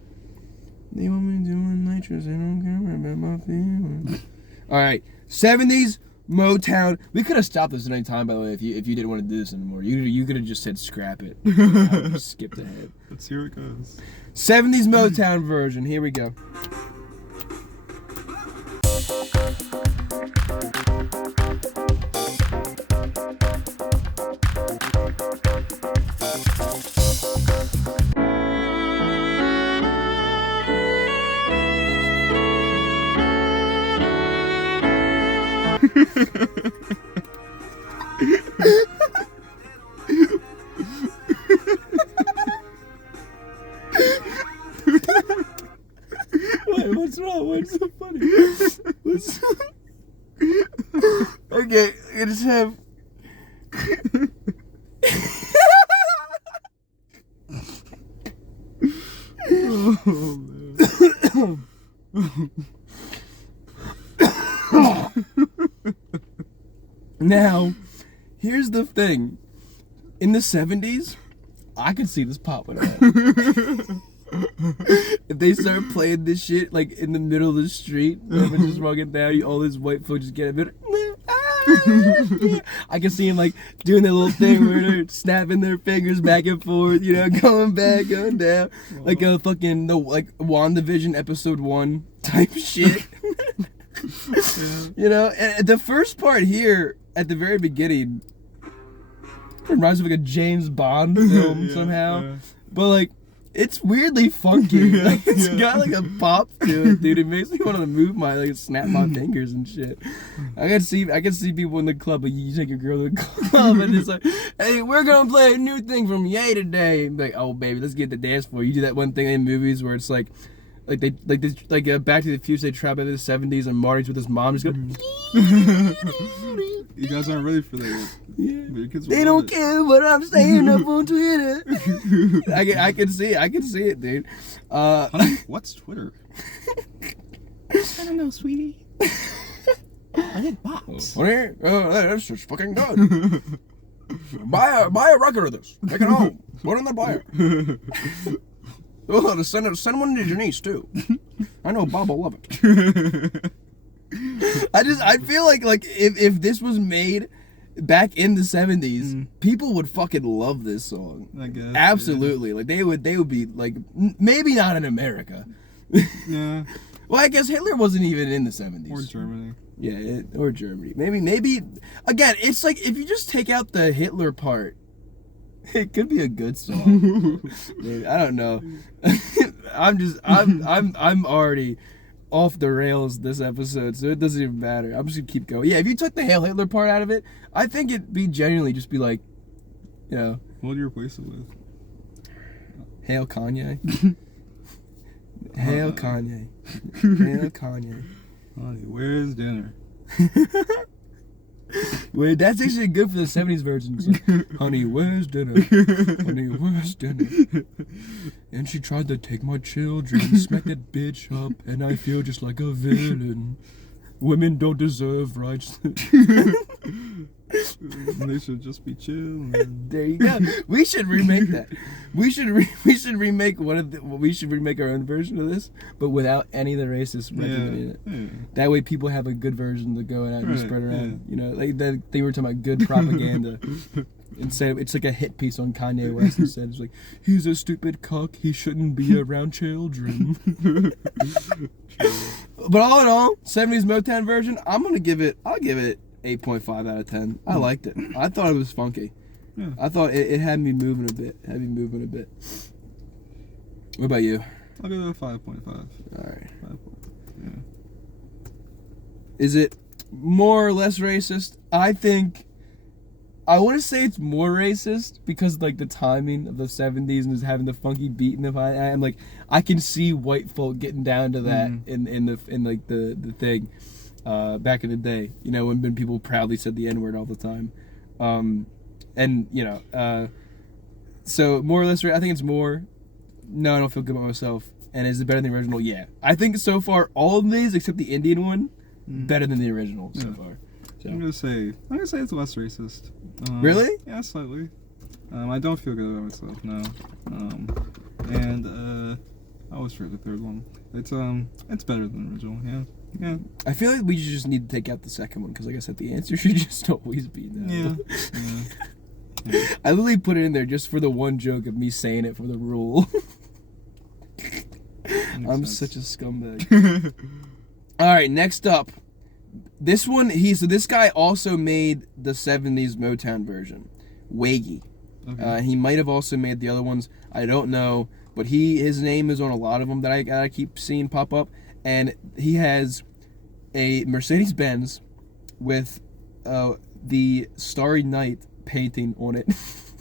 They want me doing nitrous. They don't care about my feelings. All right, 70s Motown. We could have stopped this at any time, by the way, if you didn't want to do this anymore. You could have just said scrap it. I would have skipped ahead. Let's see where it goes. 70s Motown version. Here we go. Wait, what's wrong? What's so funny? Okay, I just have. Now, here's the thing. In the 70s, I could see this popping up. If they start playing this shit like in the middle of the street, everyone's just walking down, all these white folks just get a bit. I can see them like doing that little thing where they're snapping their fingers back and forth, you know, going back, going down, like a fucking like WandaVision episode 1 type shit. You know, and the first part here at the very beginning reminds me of like a James Bond film somehow, but like. It's weirdly funky. Like, it's got like a pop to it, dude. It makes me want to move my snap my fingers and shit. I can see people in the club. Like, you take a girl to the club and it's like, hey, we're gonna play a new thing from Ye today. And like, oh baby, let's get the dance floor. You do that one thing in movies where it's like Back to the Future, they travel into the 70s and Marty's with his mom just going. You guys aren't ready for that yet. Yeah. But your kids will They love don't it. care what I'm saying up on Twitter. I can see it, dude. Honey, what's Twitter? I don't know, sweetie. I did bots. Honey, that's just fucking good. Buy a record of this. Take it home. Put it in the buyer. Oh, send one to your niece too. I know Bob will love it. I feel like if this was made back in the 70s, people would fucking love this song. I guess. Absolutely. Like they would be like, maybe not in America. Yeah. Well, I guess Hitler wasn't even in the 70s. Or Germany. Yeah, or Germany. Maybe again, it's like if you just take out the Hitler part, it could be a good song. Dude, I don't know. I'm already off the rails this episode, so it doesn't even matter. I'm just gonna keep going. Yeah, if you took the Hail Hitler part out of it, I think it'd be genuinely just be like, you know. What do you replace it with? Hail Kanye. Hail Kanye. Hail Kanye. Honey, where's dinner? Wait, that's actually good for the 70s version. It's like, honey, where's dinner? Honey, where's dinner? And she tried to take my children, smack that bitch up, and I feel just like a villain. Women don't deserve rights. They should just be chill. There you go. We should remake that. We should remake we should remake our own version of this, but without any of the racist regimen in it. Yeah. That way, people have a good version to go out and Right, spread around. yeah. You know, like they were talking about good propaganda. Instead, it's like a hit piece on Kanye West. Instead, it's like he's a stupid cuck. He shouldn't be around children. But all in all, 70s Motown version, I'll give it 8.5 out of 10. I liked it. I thought it was funky. Yeah. I thought it had me moving a bit. What about you? I'll give it a 5.5. All right. 5.5. Yeah. Is it more or less racist? I want to say it's more racist because like the timing of the 70s and just having the funky beat and I'm like I can see white folk getting down to that in the thing back in the day, you know, when people proudly said the N-word all the time, and you know, so more or less I think it's more. No, I don't feel good about myself. And is it better than the original? Yeah, I think so far all of these except the Indian one better than the original so far. So. I'm gonna say it's less racist. Really? Yeah, slightly. I don't feel good about myself now. And I always forget the third one. It's better than the original. Yeah. I feel like we just need to take out the second one because, like I said, the answer should just always be no. Yeah. I literally put it in there just for the one joke of me saying it for the rule. I'm such a scumbag. All right, next up. This one, this guy also made the 70s Motown version, Waggy. Okay. He might have also made the other ones. I don't know, but his name is on a lot of them that I keep seeing pop up, and he has a Mercedes-Benz with the Starry Night painting on it.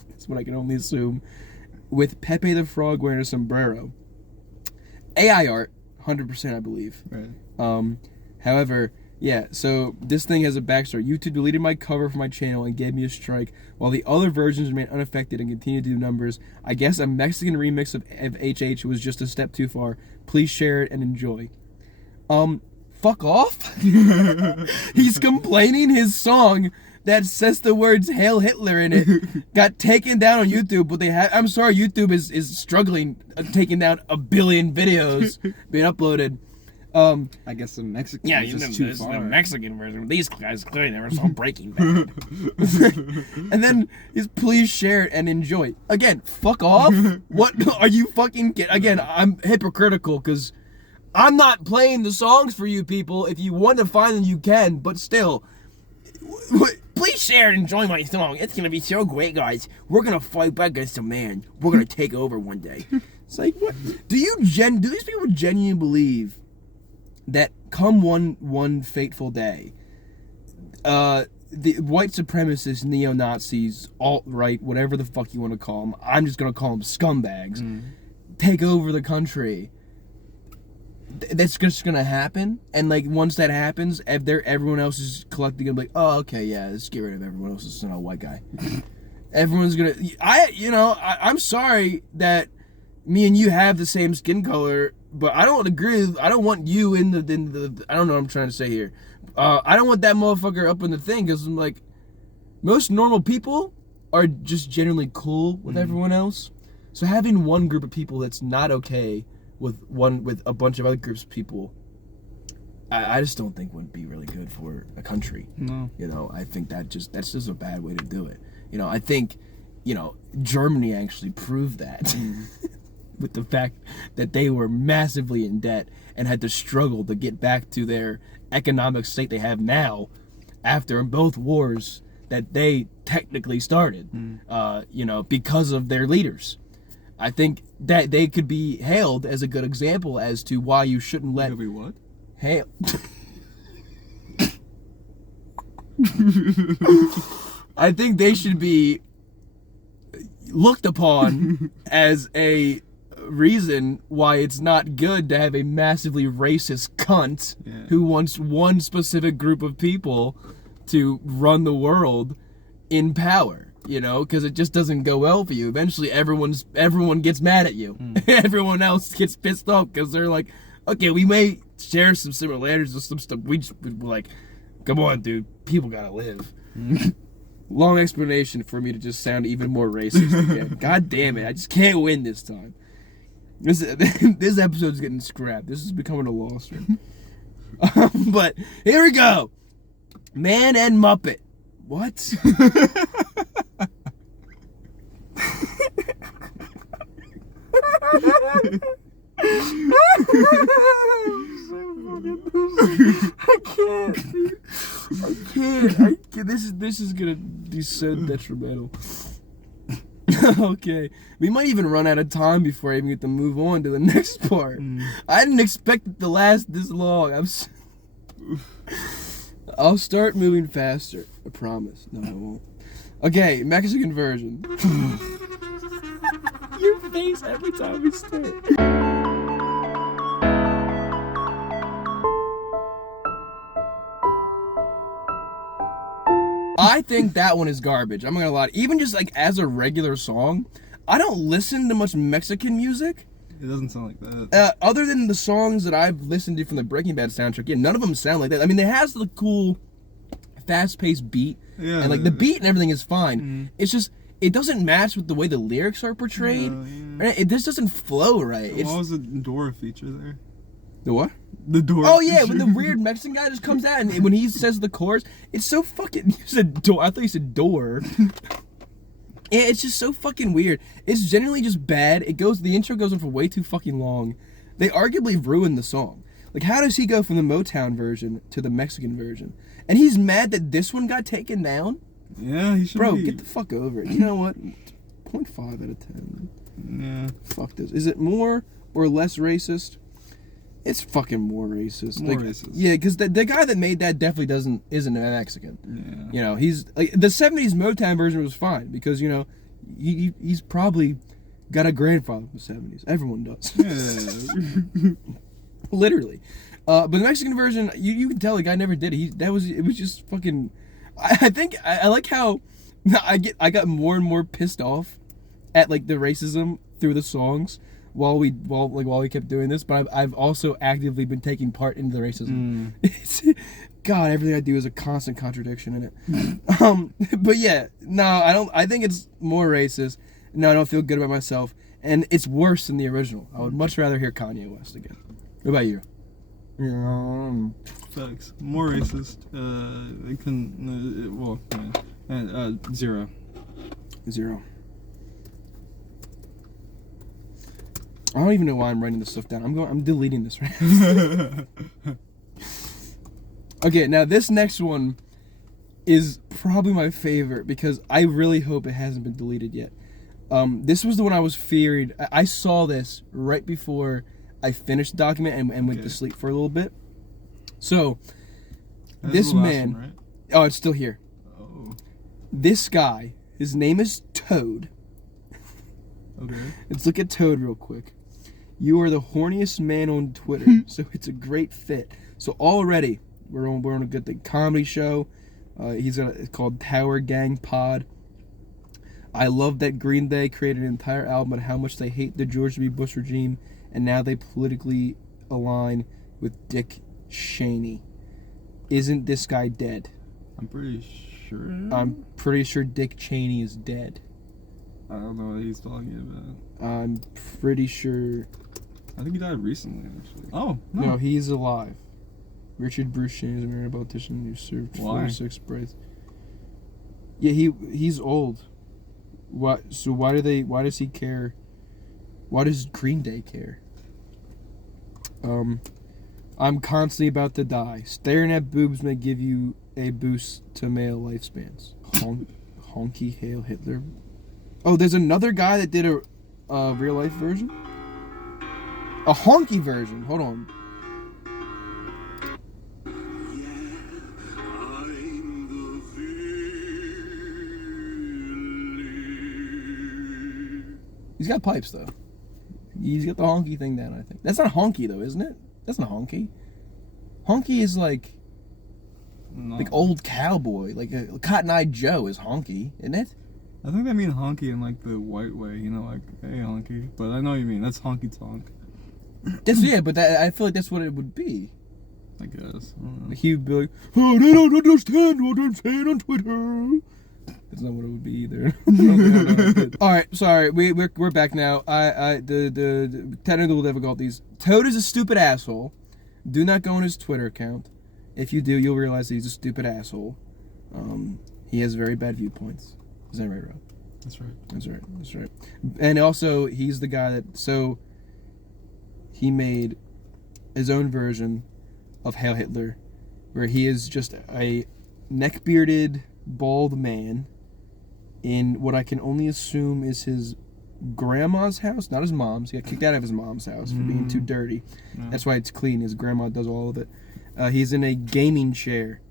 That's what I can only assume. With Pepe the Frog wearing a sombrero. AI art, 100%, I believe. Right. However, Yeah, so this thing has a backstory. YouTube deleted my cover from my channel and gave me a strike, while the other versions remain unaffected and continue to do numbers. I guess a Mexican remix of HH was just a step too far. Please share it and enjoy. Fuck off? He's complaining his song that says the words Hail Hitler in it got taken down on YouTube, but I'm sorry, YouTube is struggling taking down 1 billion videos being uploaded. I guess the Mexican is just too far. The Mexican version. These guys clearly never saw Breaking Bad. And then he's please share it and enjoy. Again, fuck off. What are you fucking kidding? Again, I'm hypocritical because I'm not playing the songs for you people. If you want to find them, you can. But still, please share and enjoy my song. It's gonna be so great, guys. We're gonna fight back against a man. We're gonna take over one day. It's like, what? Do these people genuinely believe that come one fateful day, the white supremacists, neo-Nazis, alt-right, whatever the fuck you want to call them, I'm just going to call them scumbags, take over the country? That's just going to happen? And, like, once that happens, everyone else is collectively going to be like, oh, okay, yeah, let's get rid of everyone else. It's not a white guy. Everyone's going to... I'm sorry that me and you have the same skin color, but I don't agree. I don't want you in the I don't know what I'm trying to say here. I don't want that motherfucker up in the thing, because I'm like, most normal people are just generally cool with everyone else. So having one group of people that's not okay with a bunch of other groups of people, I just don't think would be really good for a country. No. I think that's just a bad way to do it. I think, Germany actually proved that. With the fact that they were massively in debt and had to struggle to get back to their economic state they have now after both wars that they technically started, because of their leaders. I think that they could be hailed as a good example as to why you shouldn't let... Could be what? Hail... I think they should be looked upon as a reason why it's not good to have a massively racist cunt who wants one specific group of people to run the world in power, because it just doesn't go well for you. Eventually everyone gets mad at you. Everyone else gets pissed off because they're like, okay, we may share some similarities with some stuff. We're like, come on, dude, people gotta live. Long explanation for me to just sound even more racist again. God damn it, I just can't win this time. This episode's getting scrapped. This is becoming a loss. But here we go. Man and Muppet. What? I can't. This is gonna be so detrimental. Okay, we might even run out of time before I even get to move on to the next part. I didn't expect it to last this long. I'll start moving faster. I promise. No, I won't. Okay, Mexican version. Your face every time we start. I think that one is garbage. I'm not gonna lie. Even just like as a regular song, I don't listen to much Mexican music. It doesn't sound like that. Other than the songs that I've listened to from the Breaking Bad soundtrack, none of them sound like that. I mean, it has the cool, fast-paced beat, and like the beat and everything is fine. It's just it doesn't match with the way the lyrics are portrayed. It just doesn't flow right. What was the Dora feature there? The what? The Dora. Oh yeah, when the weird Mexican guy just comes out and when he says the chorus, it's so fucking. You said door. I thought you said door. Yeah, it's just so fucking weird. It's generally just bad. The intro goes on for way too fucking long. They arguably ruined the song. Like, how does he go from the Motown version to the Mexican version? And he's mad that this one got taken down? Yeah, he should Bro, be. get the fuck over it. You know what? 0.5 out of 10. Yeah. Fuck this. Is it more or less racist? It's fucking more racist. More racist. Yeah, because the guy that made that definitely isn't a Mexican. Yeah. You know, he's like the 70s Motown version was fine because, you know, he's probably got a grandfather from the 70s. Everyone does. Yeah. Literally. But the Mexican version, you can tell the guy never did it. It was just fucking. I think I like how I got more and more pissed off at like the racism through the songs while we kept doing this. But I've also actively been taking part in the racism. God, everything I do is a constant contradiction in it. But yeah, no, I don't. I think it's more racist. No, I don't feel good about myself, and it's worse than the original. I would much rather hear Kanye West again. What about you? Facts. More racist. It can. Well, yeah. 0. 0. I don't even know why I'm writing this stuff down. I'm deleting this right now. Okay, now this next one is probably my favorite because I really hope it hasn't been deleted yet. This was the one I was feared. I saw this right before I finished the document and went to sleep for a little bit. So, this man... One, right? Oh, it's still here. Oh. This guy, his name is Toad. Okay. Let's look at Toad real quick. You are the horniest man on Twitter, so it's a great fit. So already... We're on a good thing. Comedy show. It's called Tower Gang Pod. I love that Green Day created an entire album on how much they hate the George W. Bush regime, and now they politically align with Dick Cheney. Isn't this guy dead? I'm pretty sure. I'm pretty sure Dick Cheney is dead. I don't know what he's talking about. I'm pretty sure. I think he died recently, actually. Oh, no. No, he's alive. Richard Bruce Cheney is a American politician who served 46 breaths. Yeah, he's old. What? So why does he care? Why does Green Day care? I'm constantly about to die. Staring at boobs may give you a boost to male lifespans. Honky Hail Hitler. Oh, there's another guy that did a real life version. A honky version. Hold on. He's got pipes, though. He's got the honky thing down, I think. That's not honky, though, isn't it? That's not honky. Honky is like old cowboy. Like a Cotton-Eyed Joe is honky, isn't it? I think they mean honky in like the white way, you know, like, hey, honky. But I know what you mean. That's honky tonk. But I feel like that's what it would be. I guess. I don't know. He would be like, oh, they don't understand what I'm saying on Twitter. That's not what it would be either. All right, sorry, we're back now. The technical difficulties. Toad is a stupid asshole. Do not go on his Twitter account. If you do, you'll realize that he's a stupid asshole. He has very bad viewpoints. Is that right, Rob? That's right. That's right. And also, he's the guy that he made his own version of Hail Hitler, where he is just a neck-bearded, bald man in what I can only assume is his grandma's house, not his mom's. He got kicked out of his mom's house for being too dirty. Yeah. That's why it's clean. His grandma does all of it. He's in a gaming chair.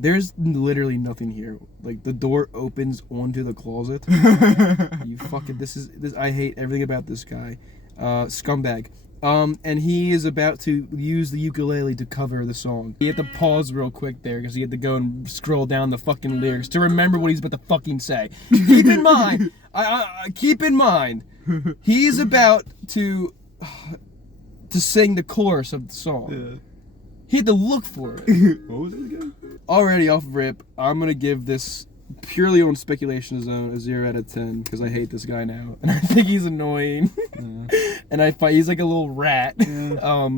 There's literally nothing here. Like, the door opens onto the closet. You fucking... This. I hate everything about this guy. Scumbag. And he is about to use the ukulele to cover the song. He had to pause real quick there because he had to go and scroll down the fucking lyrics to remember what he's about to fucking say. Keep in mind, keep in mind, he's about to sing the chorus of the song. Yeah. He had to look for it. What was it again? Already off rip, I'm gonna give this purely on speculation zone a 0 out of 10 because I hate this guy now and I think he's annoying. Yeah. And he's like a little rat. Yeah.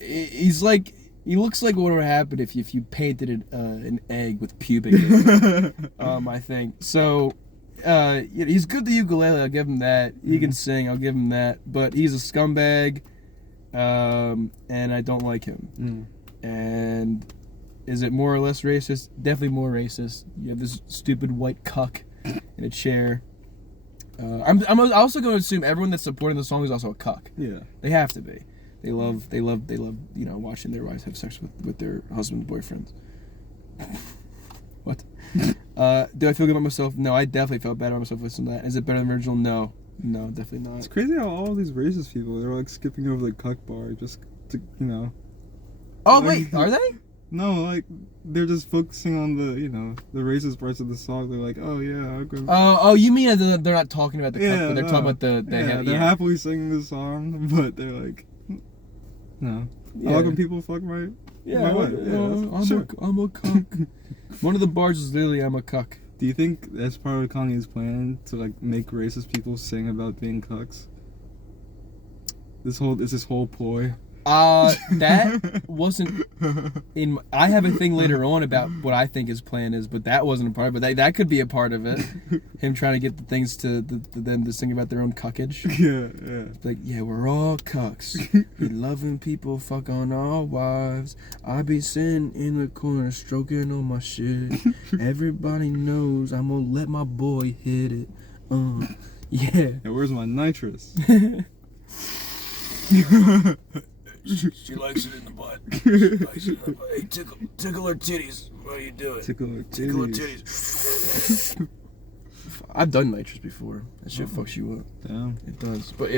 He looks like what would happen if you painted an egg with pubic hair. I think so. He's good at the ukulele. I'll give him that. He can sing. I'll give him that. But he's a scumbag, and I don't like him. And is it more or less racist? Definitely more racist. You have this stupid white cuck in a chair. I'm also going to assume everyone that's supporting the song is also a cuck. Yeah. They have to be. They love, watching their wives have sex with their husbands' boyfriends. What? Do I feel good about myself? No, I definitely felt bad about myself listening to that. Is it better than the original? No. No, definitely not. It's crazy how all these racist people, they're like skipping over the cuck bar just to, Oh Like, wait, are they? No, like they're just focusing on the the racist parts of the song. They're like, oh yeah, how come? Oh, you mean they're not talking about the cuck, Yeah, but they're no. talking about They're happily singing the song, but they're like, no. Yeah. How come people fuck my wife? I'm a cuck. One of the bars is literally "I'm a cuck." Do you think that's part of Kanye's plan to like make racist people sing about being cucks? This whole ploy. That wasn't in. I have a thing later on about what I think his plan is, but that wasn't a part. But that could be a part of it. Him trying to get the things to them to sing about their own cuckage. Yeah. Like, yeah, we're all cucks. We loving people, fuck on our wives. I be sitting in the corner stroking on my shit. Everybody knows I'm gonna let my boy hit it. Yeah. Hey, where's my nitrous? She likes it in the butt. She likes it in the butt. Hey, tickle her titties. What are you doing? Tickle her Tickle her titties. titties. I've done nitrous before. That shit fucks you up. Damn. It does. But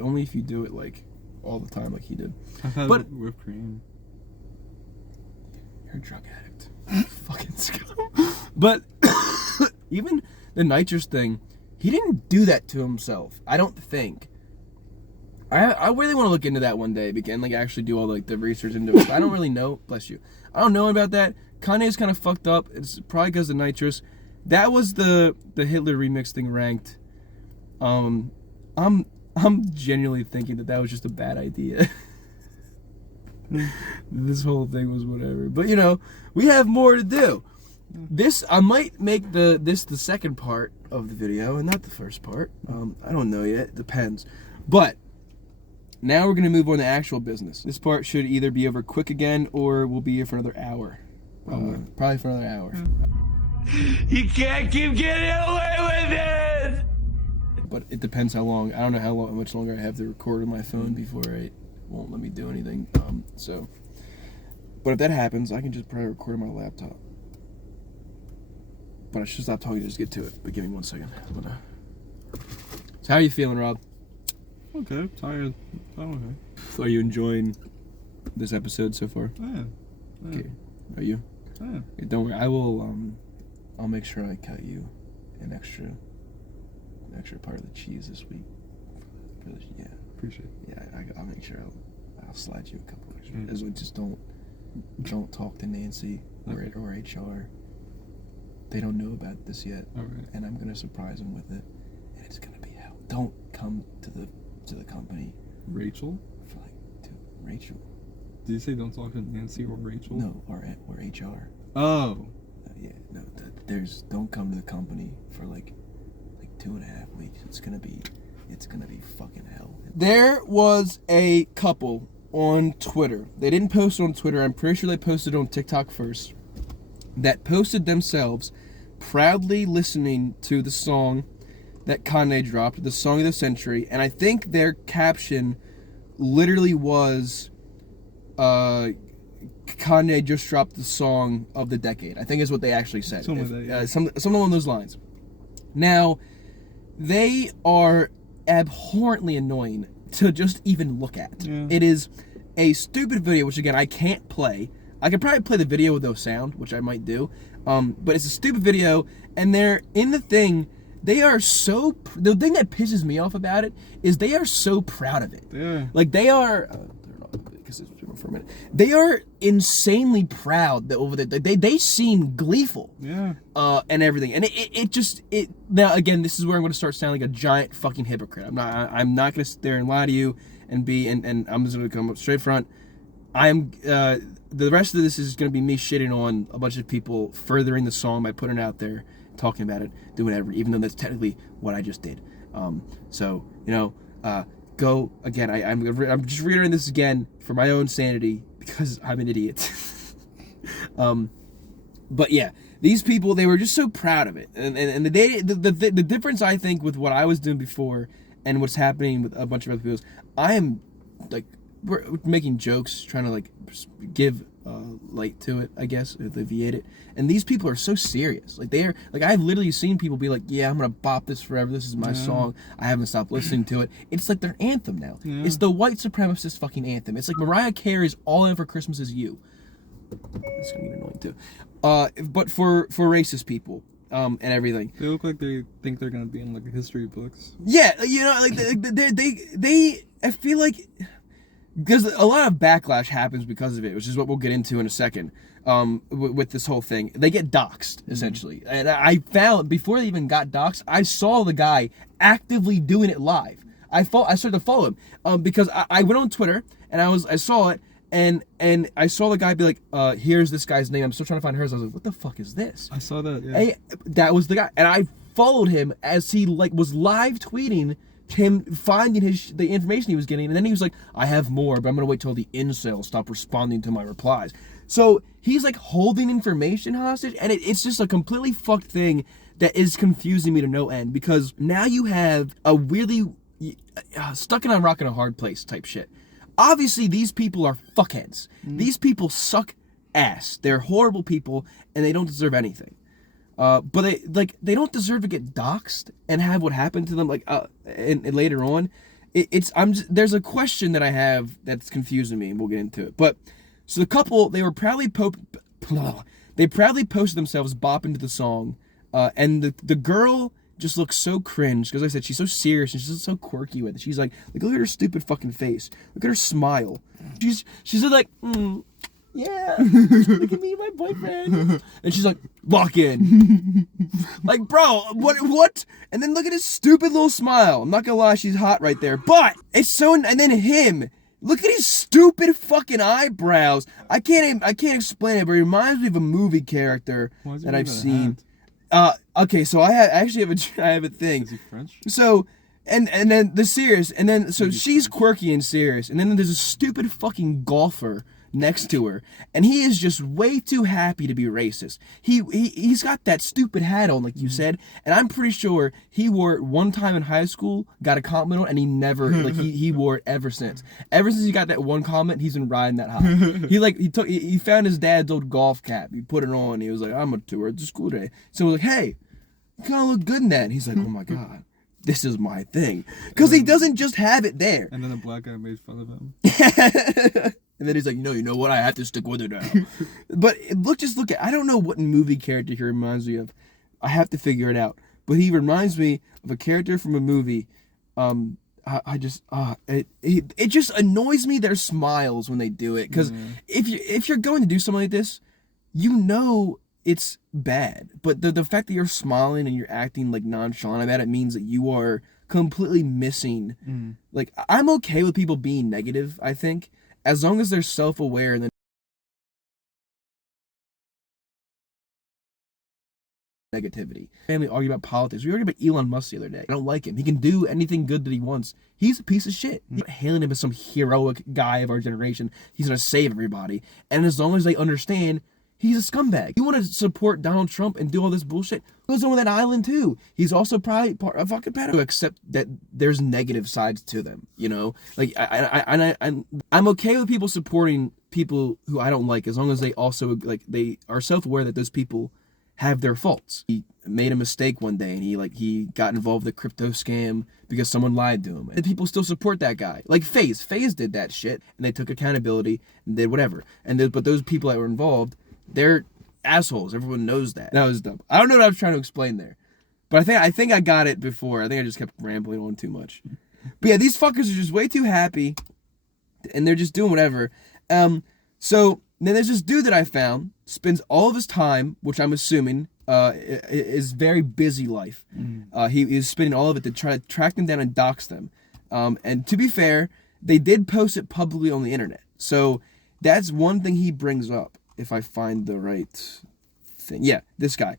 only if you do it like all the time, like he did. I've had But- whipped cream. You're a drug addict. Fucking scum. But even the nitrous thing, he didn't do that to himself. I don't think. I really want to look into that one day and like actually do all like the research into it. I don't really know. Bless you. I don't know about that. Kanye's kind of fucked up. It's probably because of nitrous. That was the Hitler remix thing ranked. I'm genuinely thinking that was just a bad idea. This whole thing was whatever. But we have more to do. This I might make the second part of the video and not the first part. I don't know yet. It depends. But now we're going to move on to actual business. This part should either be over quick again or we'll be here for another hour. Probably for another hour. You can't keep getting away with it! But it depends how long. I don't know how much longer I have to record on my phone before it won't let me do anything. But if that happens, I can just probably record on my laptop. But I should stop talking to just get to it. But give me 1 second. So how are you feeling, Rob? Okay, tired. I'm okay. Are you enjoying this episode so far? Yeah. Okay. Are you? Yeah. Okay, don't worry. I will. I'll make sure I cut you an extra part of the cheese this week. Yeah. Appreciate it. Yeah. I'll make sure I'll slide you a couple extra. As well, just don't talk to Nancy or HR. They don't know about this yet. All right. And I'm gonna surprise them with it, and it's gonna be hell. Don't come to the company. Rachel? Rachel. Did you say don't talk to Nancy or Rachel? No, or HR. Oh. Yeah, no. Don't come to the company for like 2.5 weeks. It's gonna be fucking hell. There was a couple on Twitter. They didn't post it on Twitter. I'm pretty sure they posted it on TikTok first. That posted themselves proudly listening to the song that Kanye dropped, the song of the century, and I think their caption literally was, Kanye just dropped the song of the decade. I think is what they actually said. Something along those lines. Now, they are abhorrently annoying to just even look at. Yeah. It is a stupid video, which again, I can't play. I could probably play the video with no sound, which I might do. But it's a stupid video, and they're in the thing. They are so. The thing that pisses me off about it is they are so proud of it. Yeah. Like they are. Because it's for a minute. They are insanely proud that over there. They seem gleeful. Yeah. And everything, and it just now again. This is where I'm going to start sounding like a giant fucking hypocrite. I'm not going to sit there and lie to you and I'm just going to come up straight front. The rest of this is going to be me shitting on a bunch of people, furthering the song by putting it out there, talking about it, doing whatever, even though that's technically what I just did. Go again. I'm just reiterating this again for my own sanity because I'm an idiot. But yeah, these people, they were just so proud of it, and the difference I think with what I was doing before and what's happening with a bunch of other people is I am like we're making jokes, trying to like give light to it, I guess, alleviate it. And these people are so serious. Like they're like, I've literally seen people be like, yeah, I'm gonna bop this forever. This is my song. I haven't stopped listening to it. It's like their anthem now. Yeah. It's the white supremacist fucking anthem. It's like Mariah Carey's "All I Want for Christmas Is You." That's gonna get annoying too. But for racist people. And everything. They look like they think they're gonna be in like history books. Yeah, you know, like they I feel like, because a lot of backlash happens because of it, which is what we'll get into in a second. With this whole thing, they get doxxed essentially, and I found before they even got doxxed, I saw the guy actively doing it live. I started to follow him because I went on Twitter and I saw it. And I saw the guy be like, here's this guy's name. I'm still trying to find hers. I was like, what the fuck is this? I saw that, yeah. That was the guy. And I followed him as he like was live tweeting him finding the information he was getting. And then he was like, I have more, but I'm going to wait till the incels stop responding to my replies. So he's like holding information hostage. And it's just a completely fucked thing that is confusing me to no end. Because now you have a really stuck in a rock and a hard place type shit. Obviously, these people are fuckheads. These people suck ass. They're horrible people, and they don't deserve anything. But they don't deserve to get doxxed and have what happened to them. And later on, there's a question that I have that's confusing me, and we'll get into it. But so the couple, they proudly posted themselves bopping to the song, and the girl just looks so cringe, because like I said, she's so serious and she's so quirky with it. She's like look at her stupid fucking face. Look at her smile. She's like, yeah, look at me and my boyfriend. And she's like, walk in. Like, bro, what? And then look at his stupid little smile. I'm not gonna lie, she's hot right there. But it's so, and then him. Look at his stupid fucking eyebrows. I can't explain it, but it reminds me of a movie character that I've seen. Okay, so I actually have a thing. Is he French? So, and then the serious, and then so she's quirky and serious, and then there's a stupid fucking golfer next to her, and he is just way too happy to be racist. He's got that stupid hat on, like you said, and I'm pretty sure he wore it one time in high school, got a compliment on, and he never he wore it ever since. Ever since he got that one comment, he's been riding that high. He found his dad's old golf cap. He put it on. He was like, I'm gonna wear it to school today. So I was like, hey, you kind of look good in that. And he's like, oh my god, this is my thing, because he doesn't just have it there. And then a black guy made fun of him. And then he's like, you know what? I have to stick with it now. But just look at, I don't know what movie character he reminds me of. I have to figure it out. But he reminds me of a character from a movie. It just annoys me, their smiles when they do it. Because if you're going to do something like this, you know it's bad. But the fact that you're smiling and you're acting like nonchalant about it means that you are completely missing. Like, I'm okay with people being negative, I think, as long as they're self-aware and then negativity. Family argue about politics. We argued about Elon Musk the other day. I don't like him. He can do anything good that he wants. He's a piece of shit. I'm not hailing him as some heroic guy of our generation. He's gonna save everybody. And as long as they understand, he's a scumbag. You want to support Donald Trump and do all this bullshit? Goes on with that island too. He's also probably part of fucking pedo. Except that there's negative sides to them. You know, like I'm okay with people supporting people who I don't like, as long as they also they are self-aware that those people have their faults. He made a mistake one day and he got involved with a crypto scam because someone lied to him. And people still support that guy. Like FaZe did that shit and they took accountability and did whatever. But those people that were involved, they're assholes. Everyone knows that. That was dumb. I don't know what I was trying to explain there. But I think I got it before. I think I just kept rambling on too much. But yeah, these fuckers are just way too happy. And they're just doing whatever. So then there's this dude that I found, spends all of his time, which I'm assuming is very busy life. He is spending all of it to try to track them down and dox them. And to be fair, they did post it publicly on the internet. So that's one thing he brings up. If I find the right thing. Yeah, this guy.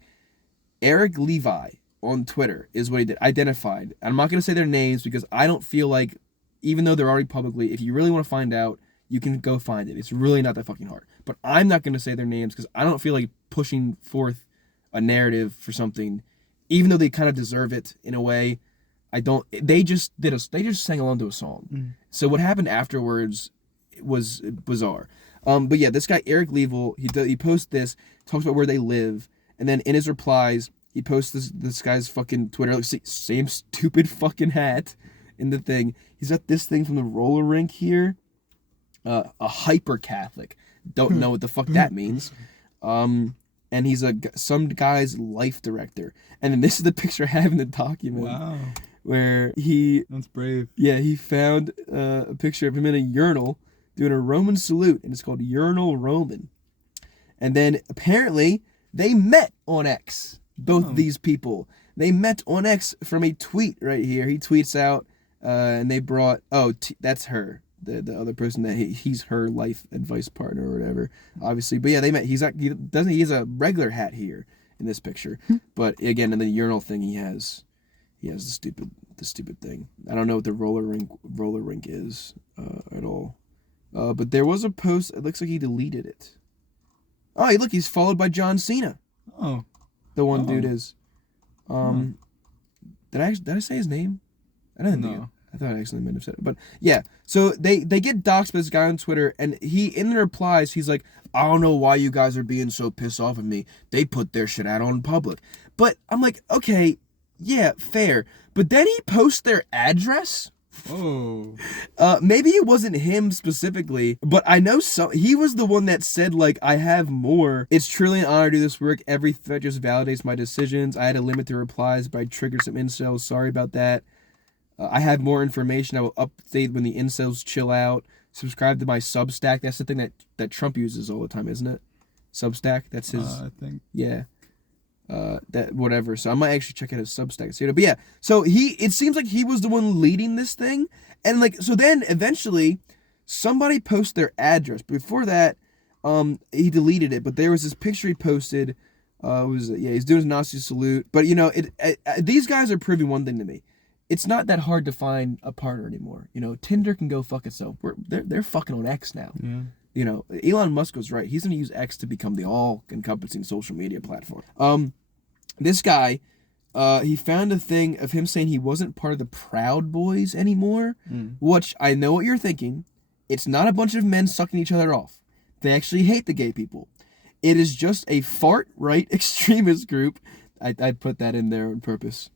Eric Levi on Twitter is what he did. Identified. I'm not going to say their names because I don't feel like, even though they're already publicly, if you really want to find out, you can go find it. It's really not that fucking hard. But I'm not going to say their names because I don't feel like pushing forth a narrative for something, even though they kind of deserve it in a way. They just sang along to a song. So what happened afterwards was bizarre. But yeah, this guy Eric Level, he posts this, talks about where they live, and then in his replies, he posts this guy's fucking Twitter, like, same stupid fucking hat in the thing. He's got this thing from the roller rink here, a hyper Catholic. Don't know what the fuck that means. And he's some guy's life director. And then this is the picture I have in the document. Wow. Where that's brave. Yeah, he found a picture of him in a urinal doing a Roman salute, and it's called Urinal Roman. And then apparently they met on X. Both these people. They met on X from a tweet right here. He tweets out, and they brought. That's her. The other person that he's her life advice partner or whatever, obviously. But yeah, they met. He has a regular hat here in this picture, but again in the urinal thing he has the stupid thing. I don't know what the roller rink is at all. But there was a post. It looks like he deleted it. Oh, hey, look, he's followed by John Cena. Oh, the one dude is. Did I say his name? I don't know. I thought I actually might have said it. But yeah, so they get doxxed by this guy on Twitter, and he, in the replies, he's like, I don't know why you guys are being so pissed off at me. They put their shit out on public. But I'm like, okay, yeah, fair. But then he posts their address. Oh. Maybe it wasn't him specifically, but I know he was the one that said, like, I have more. It's truly an honor to do this work. Every thread just validates my decisions. I had to limit the replies, but I triggered some incels. Sorry about that. I have more information. I will update when the incels chill out. Subscribe to my Substack. That's the thing that Trump uses all the time, isn't it? Substack. That's his. I think. Yeah. That whatever. So I might actually check out his Substack. But yeah. So it seems like he was the one leading this thing, and like so then eventually, somebody posted their address. Before that, he deleted it. But there was this picture he posted. He's doing his Nazi salute. But you know, these guys are proving one thing to me. It's not that hard to find a partner anymore. You know, Tinder can go fuck itself. They're fucking on X now. Yeah. You know, Elon Musk was right. He's going to use X to become the all-encompassing social media platform. This guy, he found a thing of him saying he wasn't part of the Proud Boys anymore, which I know what you're thinking. It's not a bunch of men sucking each other off. They actually hate the gay people. It is just a fart-right extremist group. I put that in there on purpose.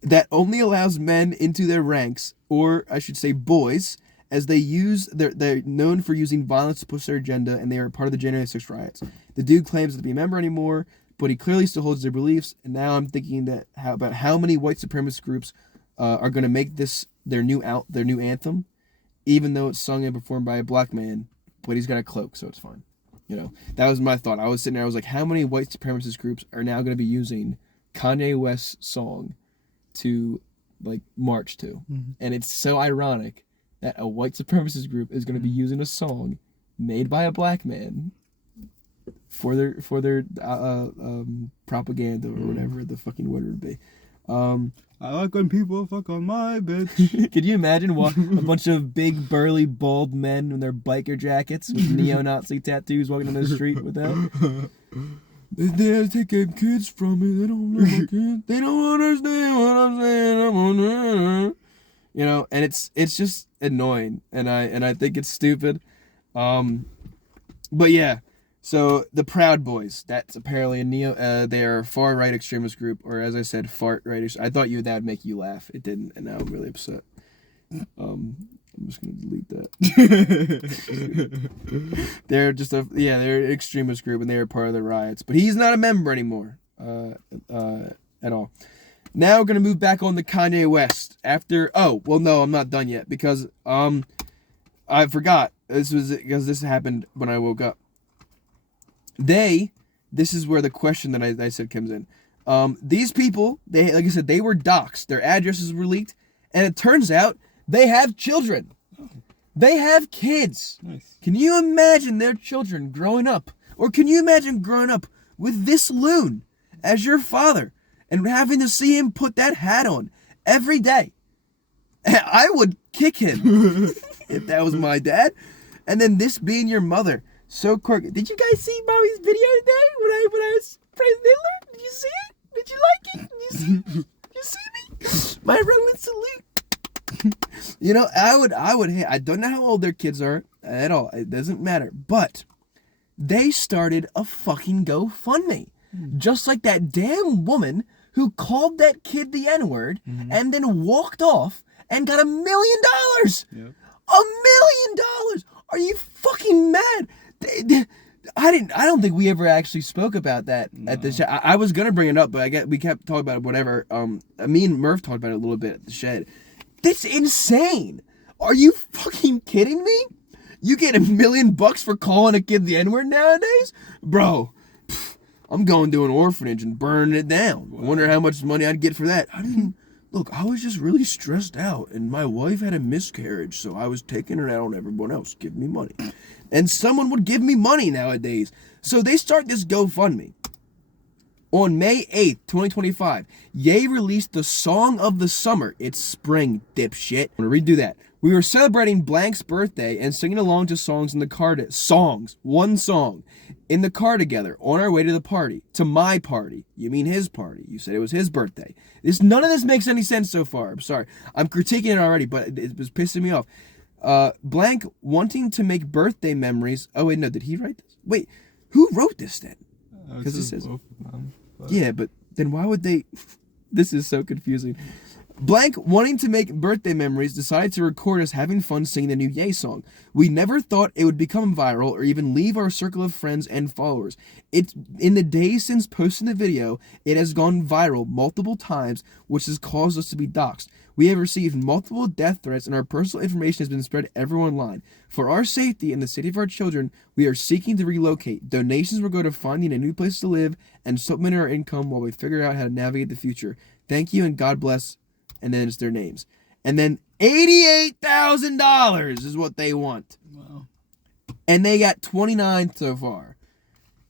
That only allows men into their ranks, or I should say boys, as they're known for using violence to push their agenda, and they are part of the January 6th riots. The dude claims not to be a member anymore, but he clearly still holds their beliefs, and now I'm thinking about how many white supremacist groups are going to make this their new anthem, even though it's sung and performed by a black man, but he's got a cloak, so it's fine. You know, that was my thought. I was sitting there, I was like, how many white supremacist groups are now going to be using Kanye West's song to like march to? And it's so ironic that a white supremacist group is going to be using a song made by a black man for their propaganda or whatever the fucking word would be. I like when people fuck on my bitch. Could you imagine a bunch of big burly bald men in their biker jackets with neo-Nazi tattoos walking down the street with that? They're taking kids from me. They don't know my kids. They don't understand what I'm saying. You know, and it's just annoying, and I think it's stupid. But yeah, so the Proud Boys. That's apparently they are a far right extremist group, or as I said, fart right. I thought that would make you laugh. It didn't, and now I'm really upset. I'm just gonna delete that. They're just they're an extremist group, and they are part of the riots. But he's not a member anymore, at all. Now we're gonna move back on to Kanye West. No, I'm not done yet because I forgot this happened when I woke up. This is where the question that I said comes in. These people, like I said, they were doxxed. Their addresses were leaked, and it turns out they have children. They have kids. Nice. Can you imagine their children growing up? Or can you imagine growing up with this loon as your father and having to see him put that hat on every day? I would kick him if that was my dad. And then this being your mother. So quirky. Did you guys see Mommy's video today when I was praising Hitler? Did you see it? Did you like it? Did you see me? My Roman salute. You know, I don't know how old their kids are at all. It doesn't matter. But they started a fucking GoFundMe. Just like that damn woman who called that kid the N-word and then walked off and got $1 million. Yep. $1 million. Are you fucking mad? I don't think we ever actually spoke about that at the shed. I was gonna bring it up, but we kept talking about it, whatever. Me and Murph talked about it a little bit at the shed. That's insane. Are you fucking kidding me? You get $1 million for calling a kid the N-word nowadays? Bro, I'm going to an orphanage and burning it down. I wonder how much money I'd get for that. Look, I was just really stressed out, and my wife had a miscarriage, so I was taking her out on everyone else. Give me money. And someone would give me money nowadays. So they start this GoFundMe. On May 8th, 2025, Ye released the song of the summer. It's spring, dipshit. I'm gonna redo that. We were celebrating Blank's birthday and singing along to songs in the car. One song. In the car together, on our way to the party. To my party. You mean his party. You said it was his birthday. None of this makes any sense so far. I'm sorry. I'm critiquing it already, but it was pissing me off. Blank wanting to make birthday memories. Oh, wait, no. Did he write this? Wait, who wrote this then? Because it says... Yeah, but then why would they... This is so confusing. Blank, wanting to make birthday memories, decided to record us having fun singing the new Ye song. We never thought it would become viral or even leave our circle of friends and followers. It's in the days since posting the video, it has gone viral multiple times, which has caused us to be doxxed. We have received multiple death threats and our personal information has been spread everywhere online. For our safety and the safety of our children, we are seeking to relocate. Donations will go to finding a new place to live and supplementing our income while we figure out how to navigate the future. Thank you and God bless. And then it's their names. And then $88,000 is what they want. Wow. And they got 29 so far.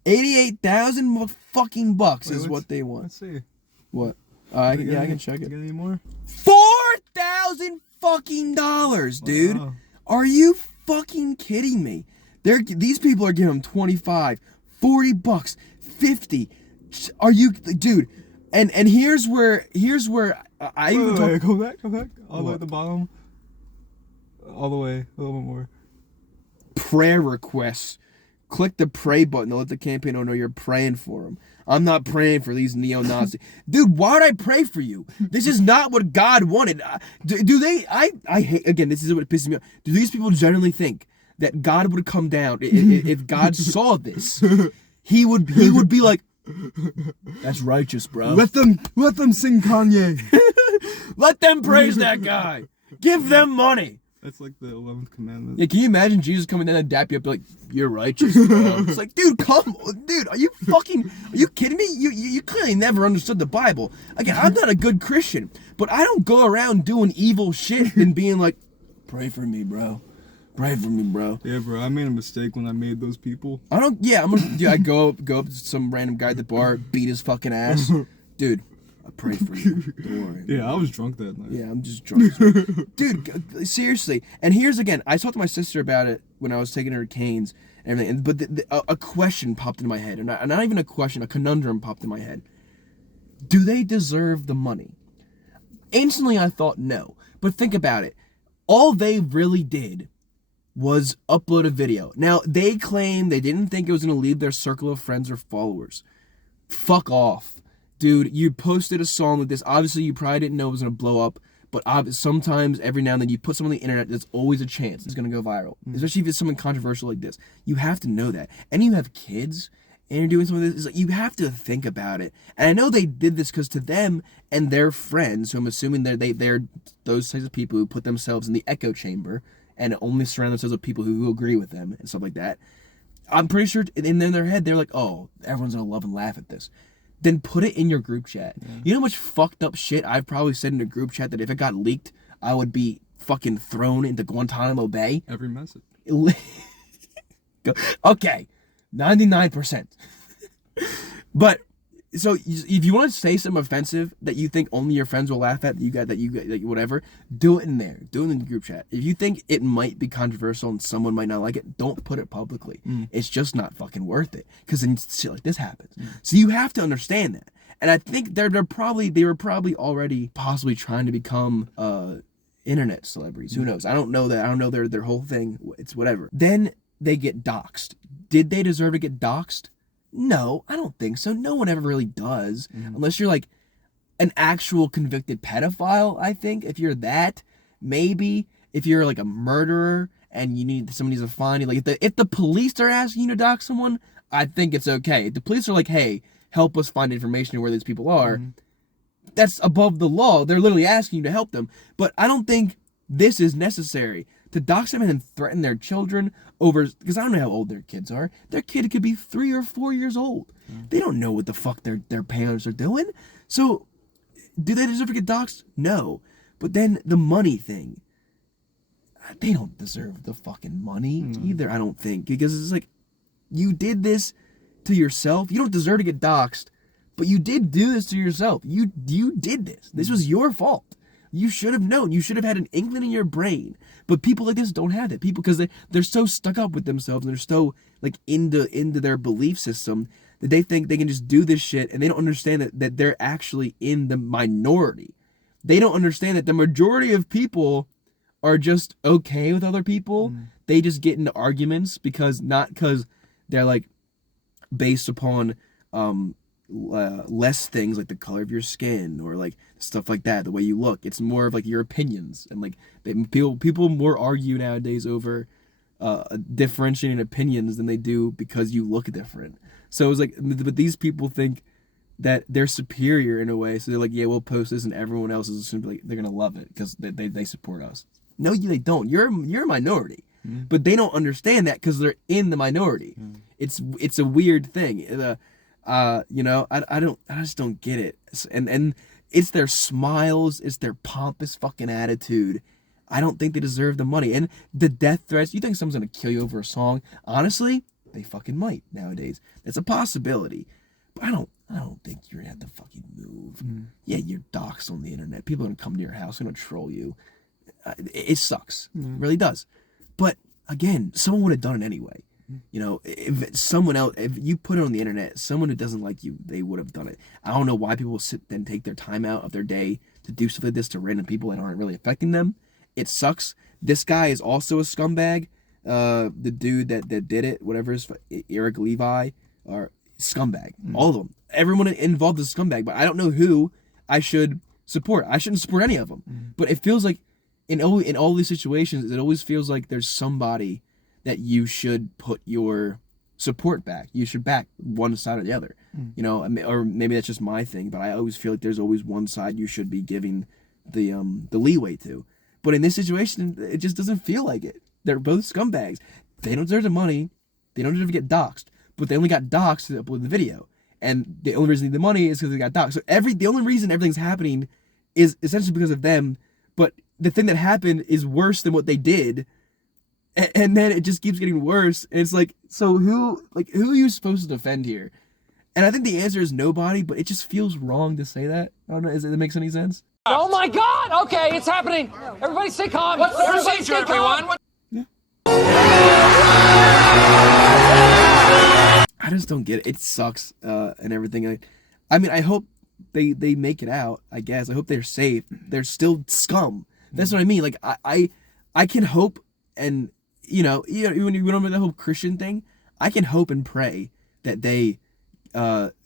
88,000 fucking bucks is what they want. Let's see. What? I can check it. Get any more? $4,000 fucking dollars, dude. Wow. Are you fucking kidding me? These people are giving them 25, 40 bucks, 50. Are you, dude? And here's where I even wait, go back, all the way at the bottom, all the way, a little bit more. Prayer requests. Click the pray button to let the campaign know you're praying for them. I'm not praying for these neo-Nazis. Dude, why would I pray for you? This is not what God wanted. Do they, I hate, again, this is what pisses me off. Do these people generally think that God would come down, if God saw this, he would be like, that's righteous, bro. Let them sing Kanye. Let them praise that guy. Give them money. That's like the 11th commandment. Yeah, can you imagine Jesus coming down and dap you up like, you're righteous, bro? It's like, dude, are you kidding me? You clearly never understood the Bible. Again, I'm not a good Christian, but I don't go around doing evil shit and being like, pray for me, bro. Pray for me, bro. Yeah, bro, I made a mistake when I made those people. I go up to some random guy at the bar, beat his fucking ass. Dude, I pray for you. Don't worry. Yeah, I was drunk that night. Yeah, I'm just drunk. Dude, seriously. And here's again, I talked to my sister about it when I was taking her to Cane's and everything. But a question popped into my head, and not even a question, a conundrum popped in my head. Do they deserve the money? Instantly, I thought no. But think about it. All they really did was upload a video. Now, they claim they didn't think it was going to leave their circle of friends or followers. Fuck off. Dude, you posted a song like this. Obviously, you probably didn't know it was going to blow up. But sometimes, every now and then, you put something on the internet, there's always a chance it's going to go viral. Especially if it's something controversial like this. You have to know that. And you have kids, and you're doing something like this. It's like, you have to think about it. And I know they did this because to them and their friends, who I'm assuming they're those types of people who put themselves in the echo chamber and only surround themselves with people who agree with them and stuff like that. I'm pretty sure in their head, they're like, oh, everyone's going to love and laugh at this. Then put it in your group chat. Yeah. You know how much fucked up shit I've probably said in a group chat that if it got leaked, I would be fucking thrown into Guantanamo Bay? Every message. Okay, 99%. But so if you want to say something offensive that you think only your friends will laugh at, that you got whatever, do it in there. Do it in the group chat. If you think it might be controversial and someone might not like it, don't put it publicly. It's just not fucking worth it, because then shit like this happens. So you have to understand that. And I think they were probably already possibly trying to become internet celebrities. Who knows? I don't know that. I don't know their whole thing. It's whatever. Then they get doxxed. Did they deserve to get doxxed? No, I don't think so. No one ever really does. Unless you're like an actual convicted pedophile, I think. If you're that, maybe. If you're like a murderer and somebody needs to find you. Like if the police are asking you to dox someone, I think it's okay. If the police are like, hey, help us find information on where these people are, that's above the law. They're literally asking you to help them. But I don't think this is necessary. To dox them and then threaten their children over, because I don't know how old their kids are. Their kid could be 3 or 4 years old. They don't know what the fuck their parents are doing. So, do they deserve to get doxxed? No. But then the money thing, they don't deserve the fucking money either, I don't think. Because it's like, you did this to yourself. You don't deserve to get doxxed, but you did do this to yourself. You did this. This was your fault. You should have known. You should have had an inkling in your brain. But people like this don't have that. People, because they're so stuck up with themselves and they're so like into their belief system that they think they can just do this shit, and they don't understand that they're actually in the minority. They don't understand that the majority of people are just okay with other people. They just get into arguments because they're like based upon less things like the color of your skin or like stuff like that, the way you look. It's more of like your opinions, and like people more argue nowadays over differentiating opinions than they do because you look different. So it's like, but these people think that they're superior in a way, so they're like, yeah, we'll post this and everyone else is simply like, they're gonna love it because they support us. No, they don't. You're a minority. But they don't understand that because they're in the minority. It's a weird thing. I just don't get it. And it's their smiles, it's their pompous fucking attitude. I don't think they deserve the money. And the death threats, you think someone's gonna kill you over a song? Honestly, they fucking might nowadays. That's a possibility. But I don't think you're gonna have to fucking move. Yeah, you're doxxed on the internet. People are gonna come to your house, gonna troll you. It sucks. It really does. But again, someone would have done it anyway. You know, if you put it on the internet, someone who doesn't like you, they would have done it. I don't know why people sit and take their time out of their day to do stuff like this to random people that aren't really affecting them. It sucks. This guy is also a scumbag. The dude that did it, whatever his Eric Levi, are scumbag. All of them. Everyone involved is scumbag. But I don't know who I should support. I shouldn't support any of them. But it feels like in all these situations, it always feels like there's somebody that you should put your support back. You should back one side or the other. You know, or maybe that's just my thing, but I always feel like there's always one side you should be giving the leeway to. But in this situation, it just doesn't feel like it. They're both scumbags. They don't deserve the money. They don't deserve to get doxxed. But they only got doxxed to upload the video. And the only reason they need the money is because they got doxxed. So the only reason everything's happening is essentially because of them. But the thing that happened is worse than what they did. And then it just keeps getting worse. And it's like, so who are you supposed to defend here? And I think the answer is nobody, but it just feels wrong to say that. I don't know, does it make any sense? Oh my God! Okay, it's happening. Everybody stay calm. What's the procedure, everyone? I just don't get it. It sucks and everything. I mean, I hope they make it out. I guess I hope they're safe. They're still scum. That's what I mean. Like I can hope, and when you went over the whole Christian thing, I can hope and pray that they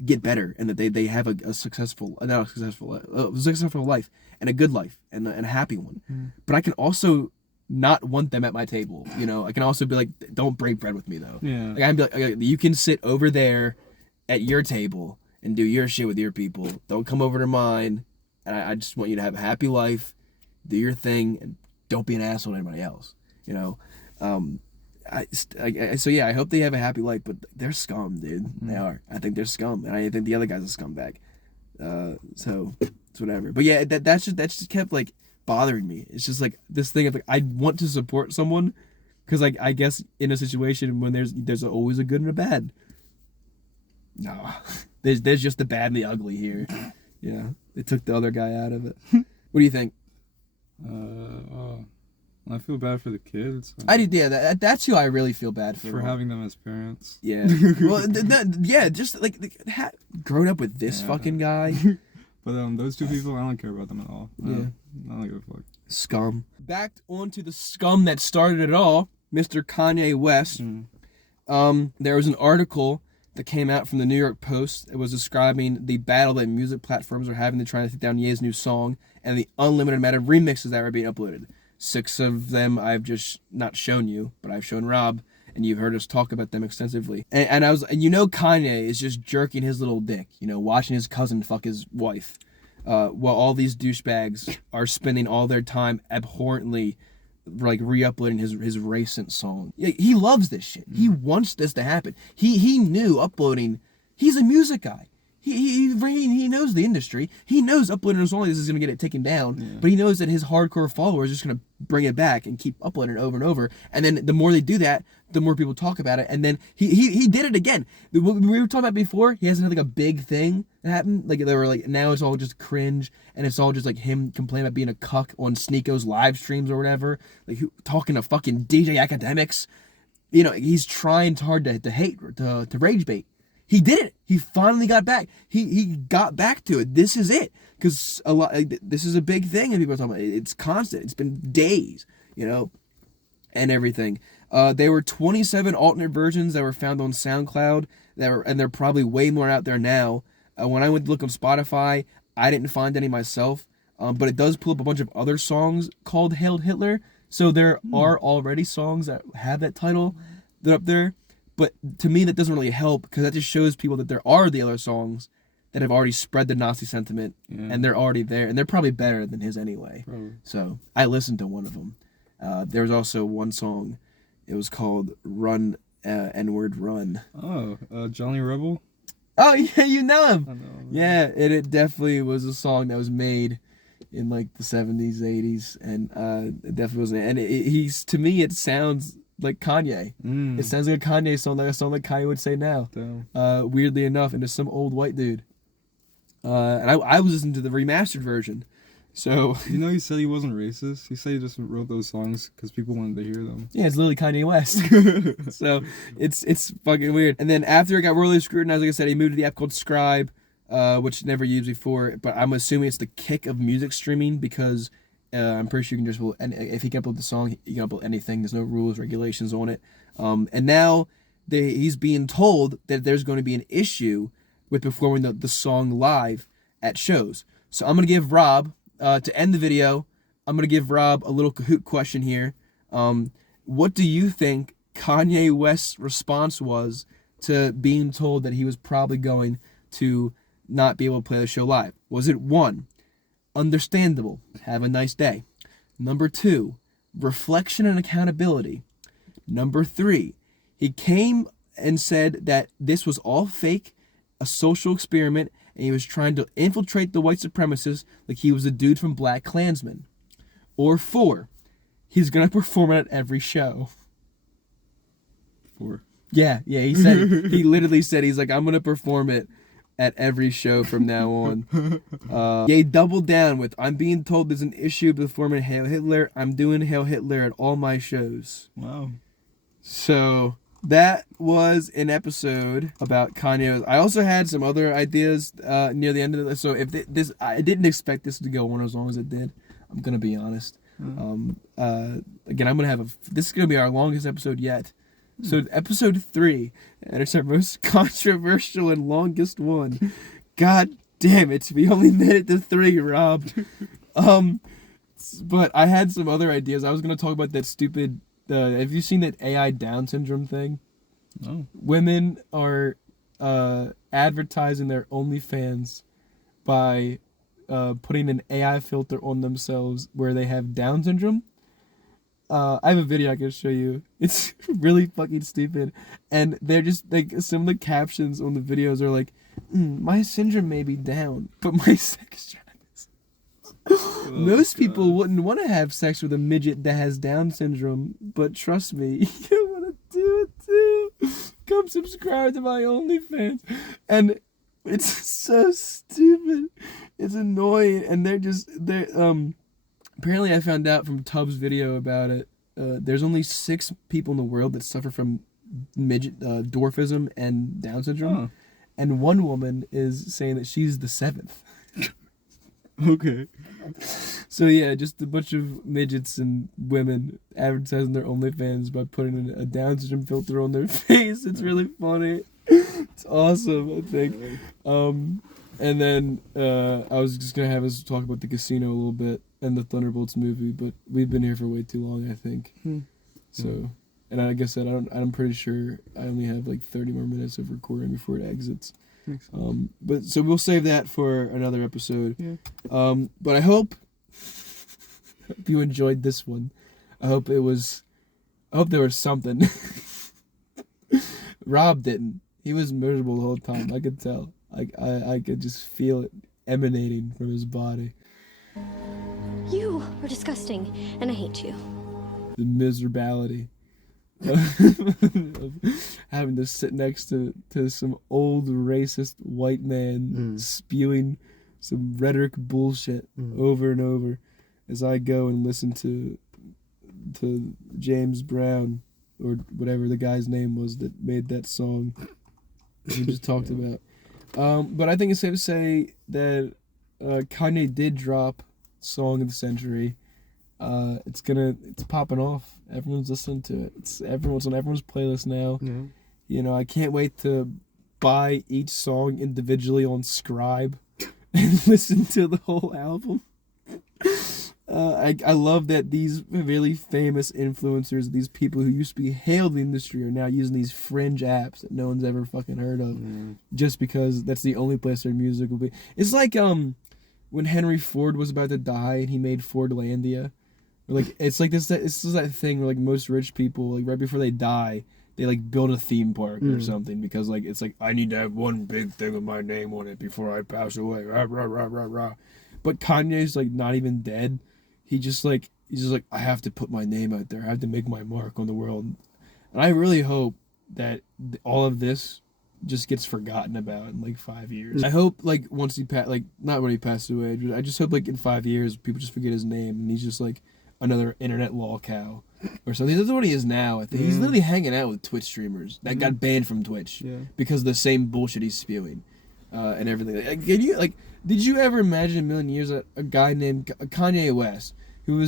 get better and that they have a successful life and a good life and a happy one. But I can also not want them at my table. You know, I can also be like, don't break bread with me though. Yeah. Like I'd be like, okay, you can sit over there at your table and do your shit with your people. Don't come over to mine. And I just want you to have a happy life, do your thing, and don't be an asshole to anybody else. You know. So yeah, I hope they have a happy life, but they're scum, dude. They are. I think they're scum, and I think the other guy's a scumbag. So it's whatever. But yeah, that just kept like bothering me. It's just like this thing of like, I want to support someone because like I guess in a situation when there's always a good and a bad. No, there's just the bad and the ugly here. Yeah, they took the other guy out of it. What do you think? I feel bad for the kids. I do, yeah. That's who I really feel bad for. For having them as parents. Yeah. Well, yeah, just like growing up with this fucking guy. But those two people, I don't care about them at all. Yeah. I don't give a fuck. Scum. Back onto the scum that started it all, Mr. Kanye West. There was an article that came out from the New York Post. It was describing the battle that music platforms are having to try to take down Ye's new song and the unlimited amount of remixes that were being uploaded. 6 of them I've just not shown you, but I've shown Rob, and you've heard us talk about them extensively. And Kanye is just jerking his little dick, watching his cousin fuck his wife, while all these douchebags are spending all their time abhorrently, like, re-uploading his recent song. He loves this shit. He wants this to happen. He knew uploading. He's a music guy. He knows the industry. He knows uploading a song like this is going to get it taken down, but he knows that his hardcore followers are just going to bring it back and keep uploading it over and over. And then the more they do that, the more people talk about it. And then he did it again. What we were talking about before, he hasn't had like a big thing that happened. Like they were like, now it's all just cringe, and it's all just like him complaining about being a cuck on Sneako's live streams or whatever. Like talking to fucking DJ academics. He's trying hard to hate, to rage bait. He did it. He finally got back. He got back to it. This is it. Because this is a big thing, and people are talking about it. It's constant. It's been days, and everything. There were 27 alternate versions that were found on SoundCloud, and they're probably way more out there now. When I went to look on Spotify, I didn't find any myself, but it does pull up a bunch of other songs called Hail Hitler. So there are already songs that have that title that are up there. But to me, that doesn't really help, because that just shows people that there are the other songs that have already spread the Nazi sentiment, and they're already there, and they're probably better than his anyway. Probably. So I listened to one of them. There was also one song. It was called Run, N-Word Run. Oh, Johnny Rebel? Oh, yeah, you know him. I know. Yeah, it definitely was a song that was made in like the 70s, 80s, and it definitely wasn't. And to me, it sounds like Kanye. It sounds like a Kanye song, like a song like Kanye would say now. Weirdly enough, and it's some old white dude. And I was listening to the remastered version. So he said he wasn't racist. He said he just wrote those songs because people wanted to hear them. Yeah, it's literally Kanye West. So it's fucking weird. And then after it got really scrutinized, like I said, he moved to the app called Scribe, which never used before. But I'm assuming it's the kick of music streaming, because I'm pretty sure you can just upload, and if he can upload the song, you can upload anything. There's no rules, regulations on it. And now he's being told that there's going to be an issue with performing the song live at shows. So I'm going to give Rob, to end the video, I'm going to give Rob a little Kahoot question here. What do you think Kanye West's response was to being told that he was probably going to not be able to play the show live? Was it 1, understandable, have a nice day? Number 2, reflection and accountability? Number 3, he came and said that this was all fake, a social experiment, and he was trying to infiltrate the white supremacists like he was a dude from Black Klansman? Or 4, he's gonna perform it at every show? 4. Yeah, he said, he literally said, he's like, I'm gonna perform it at every show from now on. Ye doubled down with, I'm being told there's an issue performing Hail Hitler. I'm doing Hail Hitler at all my shows. Wow. So that was an episode about Kanye. I also had some other ideas near the end of it. So if this, I didn't expect this to go on as long as it did. I'm gonna be honest. Again, I'm gonna have this is gonna be our longest episode yet. So episode 3, and it's our most controversial and longest one. God damn it, we only made it to 3, Rob. But I had some other ideas. I was gonna talk about that stupid. Have you seen that AI Down syndrome thing? No. Women are advertising their OnlyFans by putting an AI filter on themselves where they have Down syndrome. I have a video I can show you. It's really fucking stupid. And they're just like, some of the captions on the videos are like, my syndrome may be down, but my sex drive is. Most people wouldn't want to have sex with a midget that has Down syndrome, but trust me, you want to do it too. Come subscribe to my OnlyFans. And it's so stupid. It's annoying. And they're apparently I found out from Tubbs' video about it. There's only 6 people in the world that suffer from midget dwarfism and Down syndrome. And one woman is saying that she's the 7th. Okay. So yeah, just a bunch of midgets and women advertising their OnlyFans by putting a Down syndrome filter on their face. It's really funny. It's awesome, I think. And then I was just gonna have us talk about the casino a little bit and the Thunderbolts movie, but we've been here for way too long, I think. So, and like I said, I'm pretty sure I only have like 30 more minutes of recording before it exits. But so we'll save that for another episode. Yeah. But I hope you enjoyed this one. I hope there was something. Rob didn't. He was miserable the whole time. I could tell. I could just feel it emanating from his body. You are disgusting, and I hate you. The miserability of having to sit next to some old racist white man spewing some rhetoric bullshit over and over as I go and listen to James Brown or whatever the guy's name was that made that song we just talked about. But I think it's safe to say that Kanye did drop Song of the Century. It's popping off. Everyone's listening to it. It's on everyone's playlist now. Yeah. You know, I can't wait to buy each song individually on Scribe and listen to the whole album. I love that these really famous influencers, these people who used to be hailed in the industry, are now using these fringe apps that no one's ever fucking heard of, just because that's the only place their music will be. It's like when Henry Ford was about to die and he made Fordlandia. Like it's like this is that thing where like most rich people, like right before they die, they like build a theme park or something because like it's like I need to have one big thing with my name on it before I pass away. Rah, rah, rah, rah, rah. But Kanye's like not even dead. He's just like I have to put my name out there. I have to make my mark on the world. And I really hope that all of this just gets forgotten about in like 5 years. I hope like once he not when he passed away, but I just hope like in 5 years people just forget his name and he's just like another internet lolcow or something. That's what he is now. I think he's literally hanging out with Twitch streamers that got banned from Twitch because of the same bullshit he's spewing and everything. Did you ever imagine in a million years a guy named Kanye West who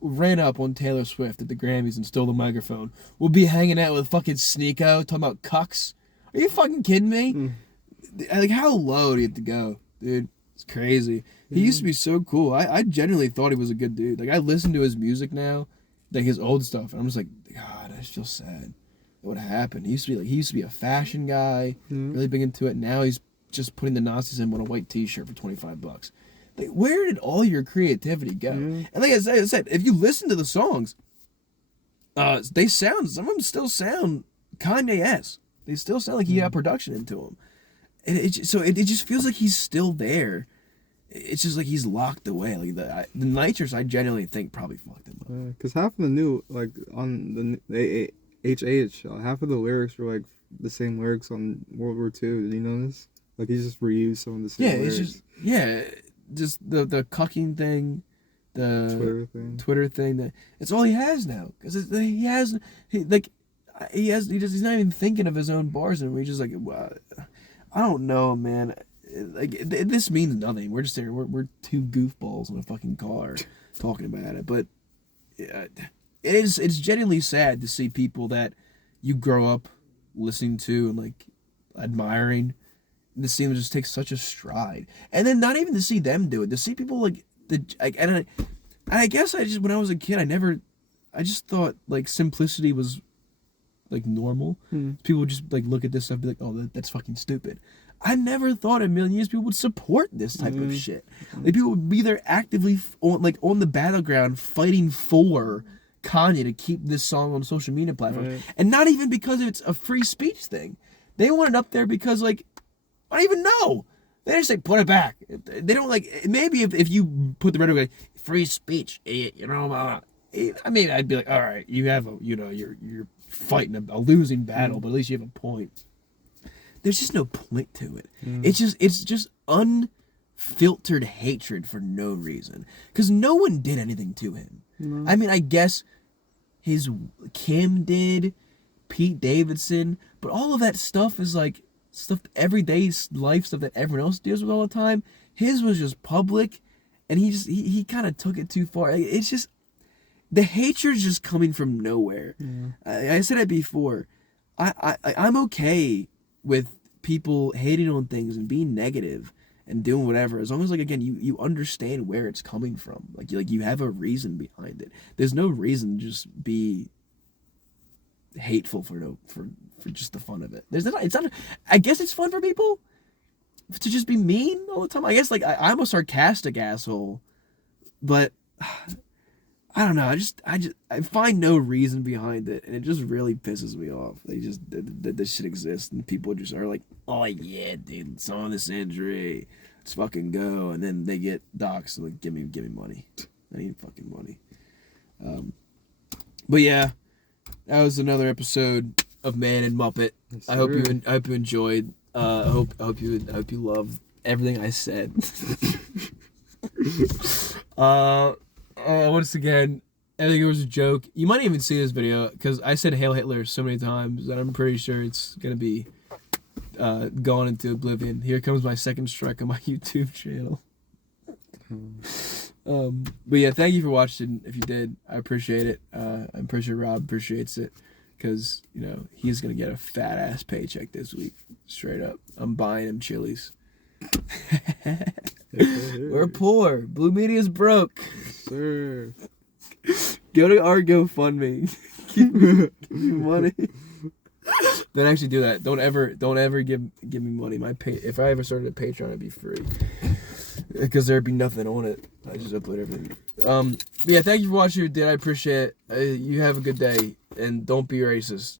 ran up on Taylor Swift at the Grammys and stole the microphone will be hanging out with fucking Sneeko talking about cucks? Are you fucking kidding me? Like, how low do you have to go, dude? It's crazy. He used to be so cool. I genuinely thought he was a good dude. Like, I listen to his music now, like his old stuff, and I'm just like, God, I just feel sad. What happened? He used to be a fashion guy, really big into it. Now he's just putting the Nazi symbol on a white T-shirt for $25. Like, where did all your creativity go? And like I said, if you listen to the songs, some of them still sound Kanye-esque. They still sound like he got production into them. And it just feels like he's still there. It's just like he's locked away. Like the nitrous, I genuinely think probably fucked him up. Because half of the new, like on the HH, half of the lyrics were like the same lyrics on World War II. Did you know this? Like he just reused some of the same lyrics. Just the cucking thing, the Twitter thing. It's all he has now. Because he's not even thinking of his own bars anymore. He's just like, well, I don't know, man. Like this means nothing. We're just there. We're two goofballs in a fucking car talking about it. But it's genuinely sad to see people that you grow up listening to and like admiring, and to see them just take such a stride, and then not even to see them do it. To see people I guess when I was a kid, I just thought like simplicity was like normal. People would just like look at this stuff and be like, oh, that's fucking stupid. I never thought in a million years people would support this type of shit. Like people would be there actively on the battleground fighting for Kanye to keep this song on social media platforms. And not even because it's a free speech thing. They want it up there because like, I don't even know. They just say, put it back. They don't like, maybe if you put the red like, free speech, you know, I mean, I'd be like, all right, you have you're fighting a losing battle, but at least you have a point. There's just no point to it. It's just unfiltered hatred for no reason. Because no one did anything to him. I mean, I guess Kim did, Pete Davidson, but all of that stuff is like, stuff, everyday life stuff that everyone else deals with all the time. His was just public, and he kind of took it too far. It's just, the hatred's just coming from nowhere. I said it before. I'm okay with people hating on things and being negative and doing whatever, as long as, like, again, you understand where it's coming from. Like you have a reason behind it. There's no reason to just be hateful for just the fun of it. It's not. I guess it's fun for people to just be mean all the time. I guess, like, I'm a sarcastic asshole, but I don't know. I find no reason behind it, and it just really pisses me off. That this shit exists, and people just are like, "Oh yeah, dude, saw this injury, let's fucking go," and then they get doxxed and like, give me money. I need fucking money. But yeah, that was another episode of Man and Muppet. Yes, I hope you enjoyed. I hope you loved everything I said. Once again, I think it was a joke. You might even see this video because I said Hail Hitler so many times that I'm pretty sure it's gonna be gone into oblivion. Here comes my second strike on my YouTube channel. But yeah, thank you for watching. If you did, I appreciate it. I'm pretty sure Rob appreciates it because, you know, he's gonna get a fat ass paycheck this week. Straight up, I'm buying him Chili's. We're poor. Blue Media's broke. Sir. Go to our GoFundMe. Give me money. Don't actually do that. Don't ever give me money. If I ever started a Patreon, it'd be free. Because there'd be nothing on it. I just upload everything. Yeah, thank you for watching. I appreciate it. You have a good day, and don't be racist.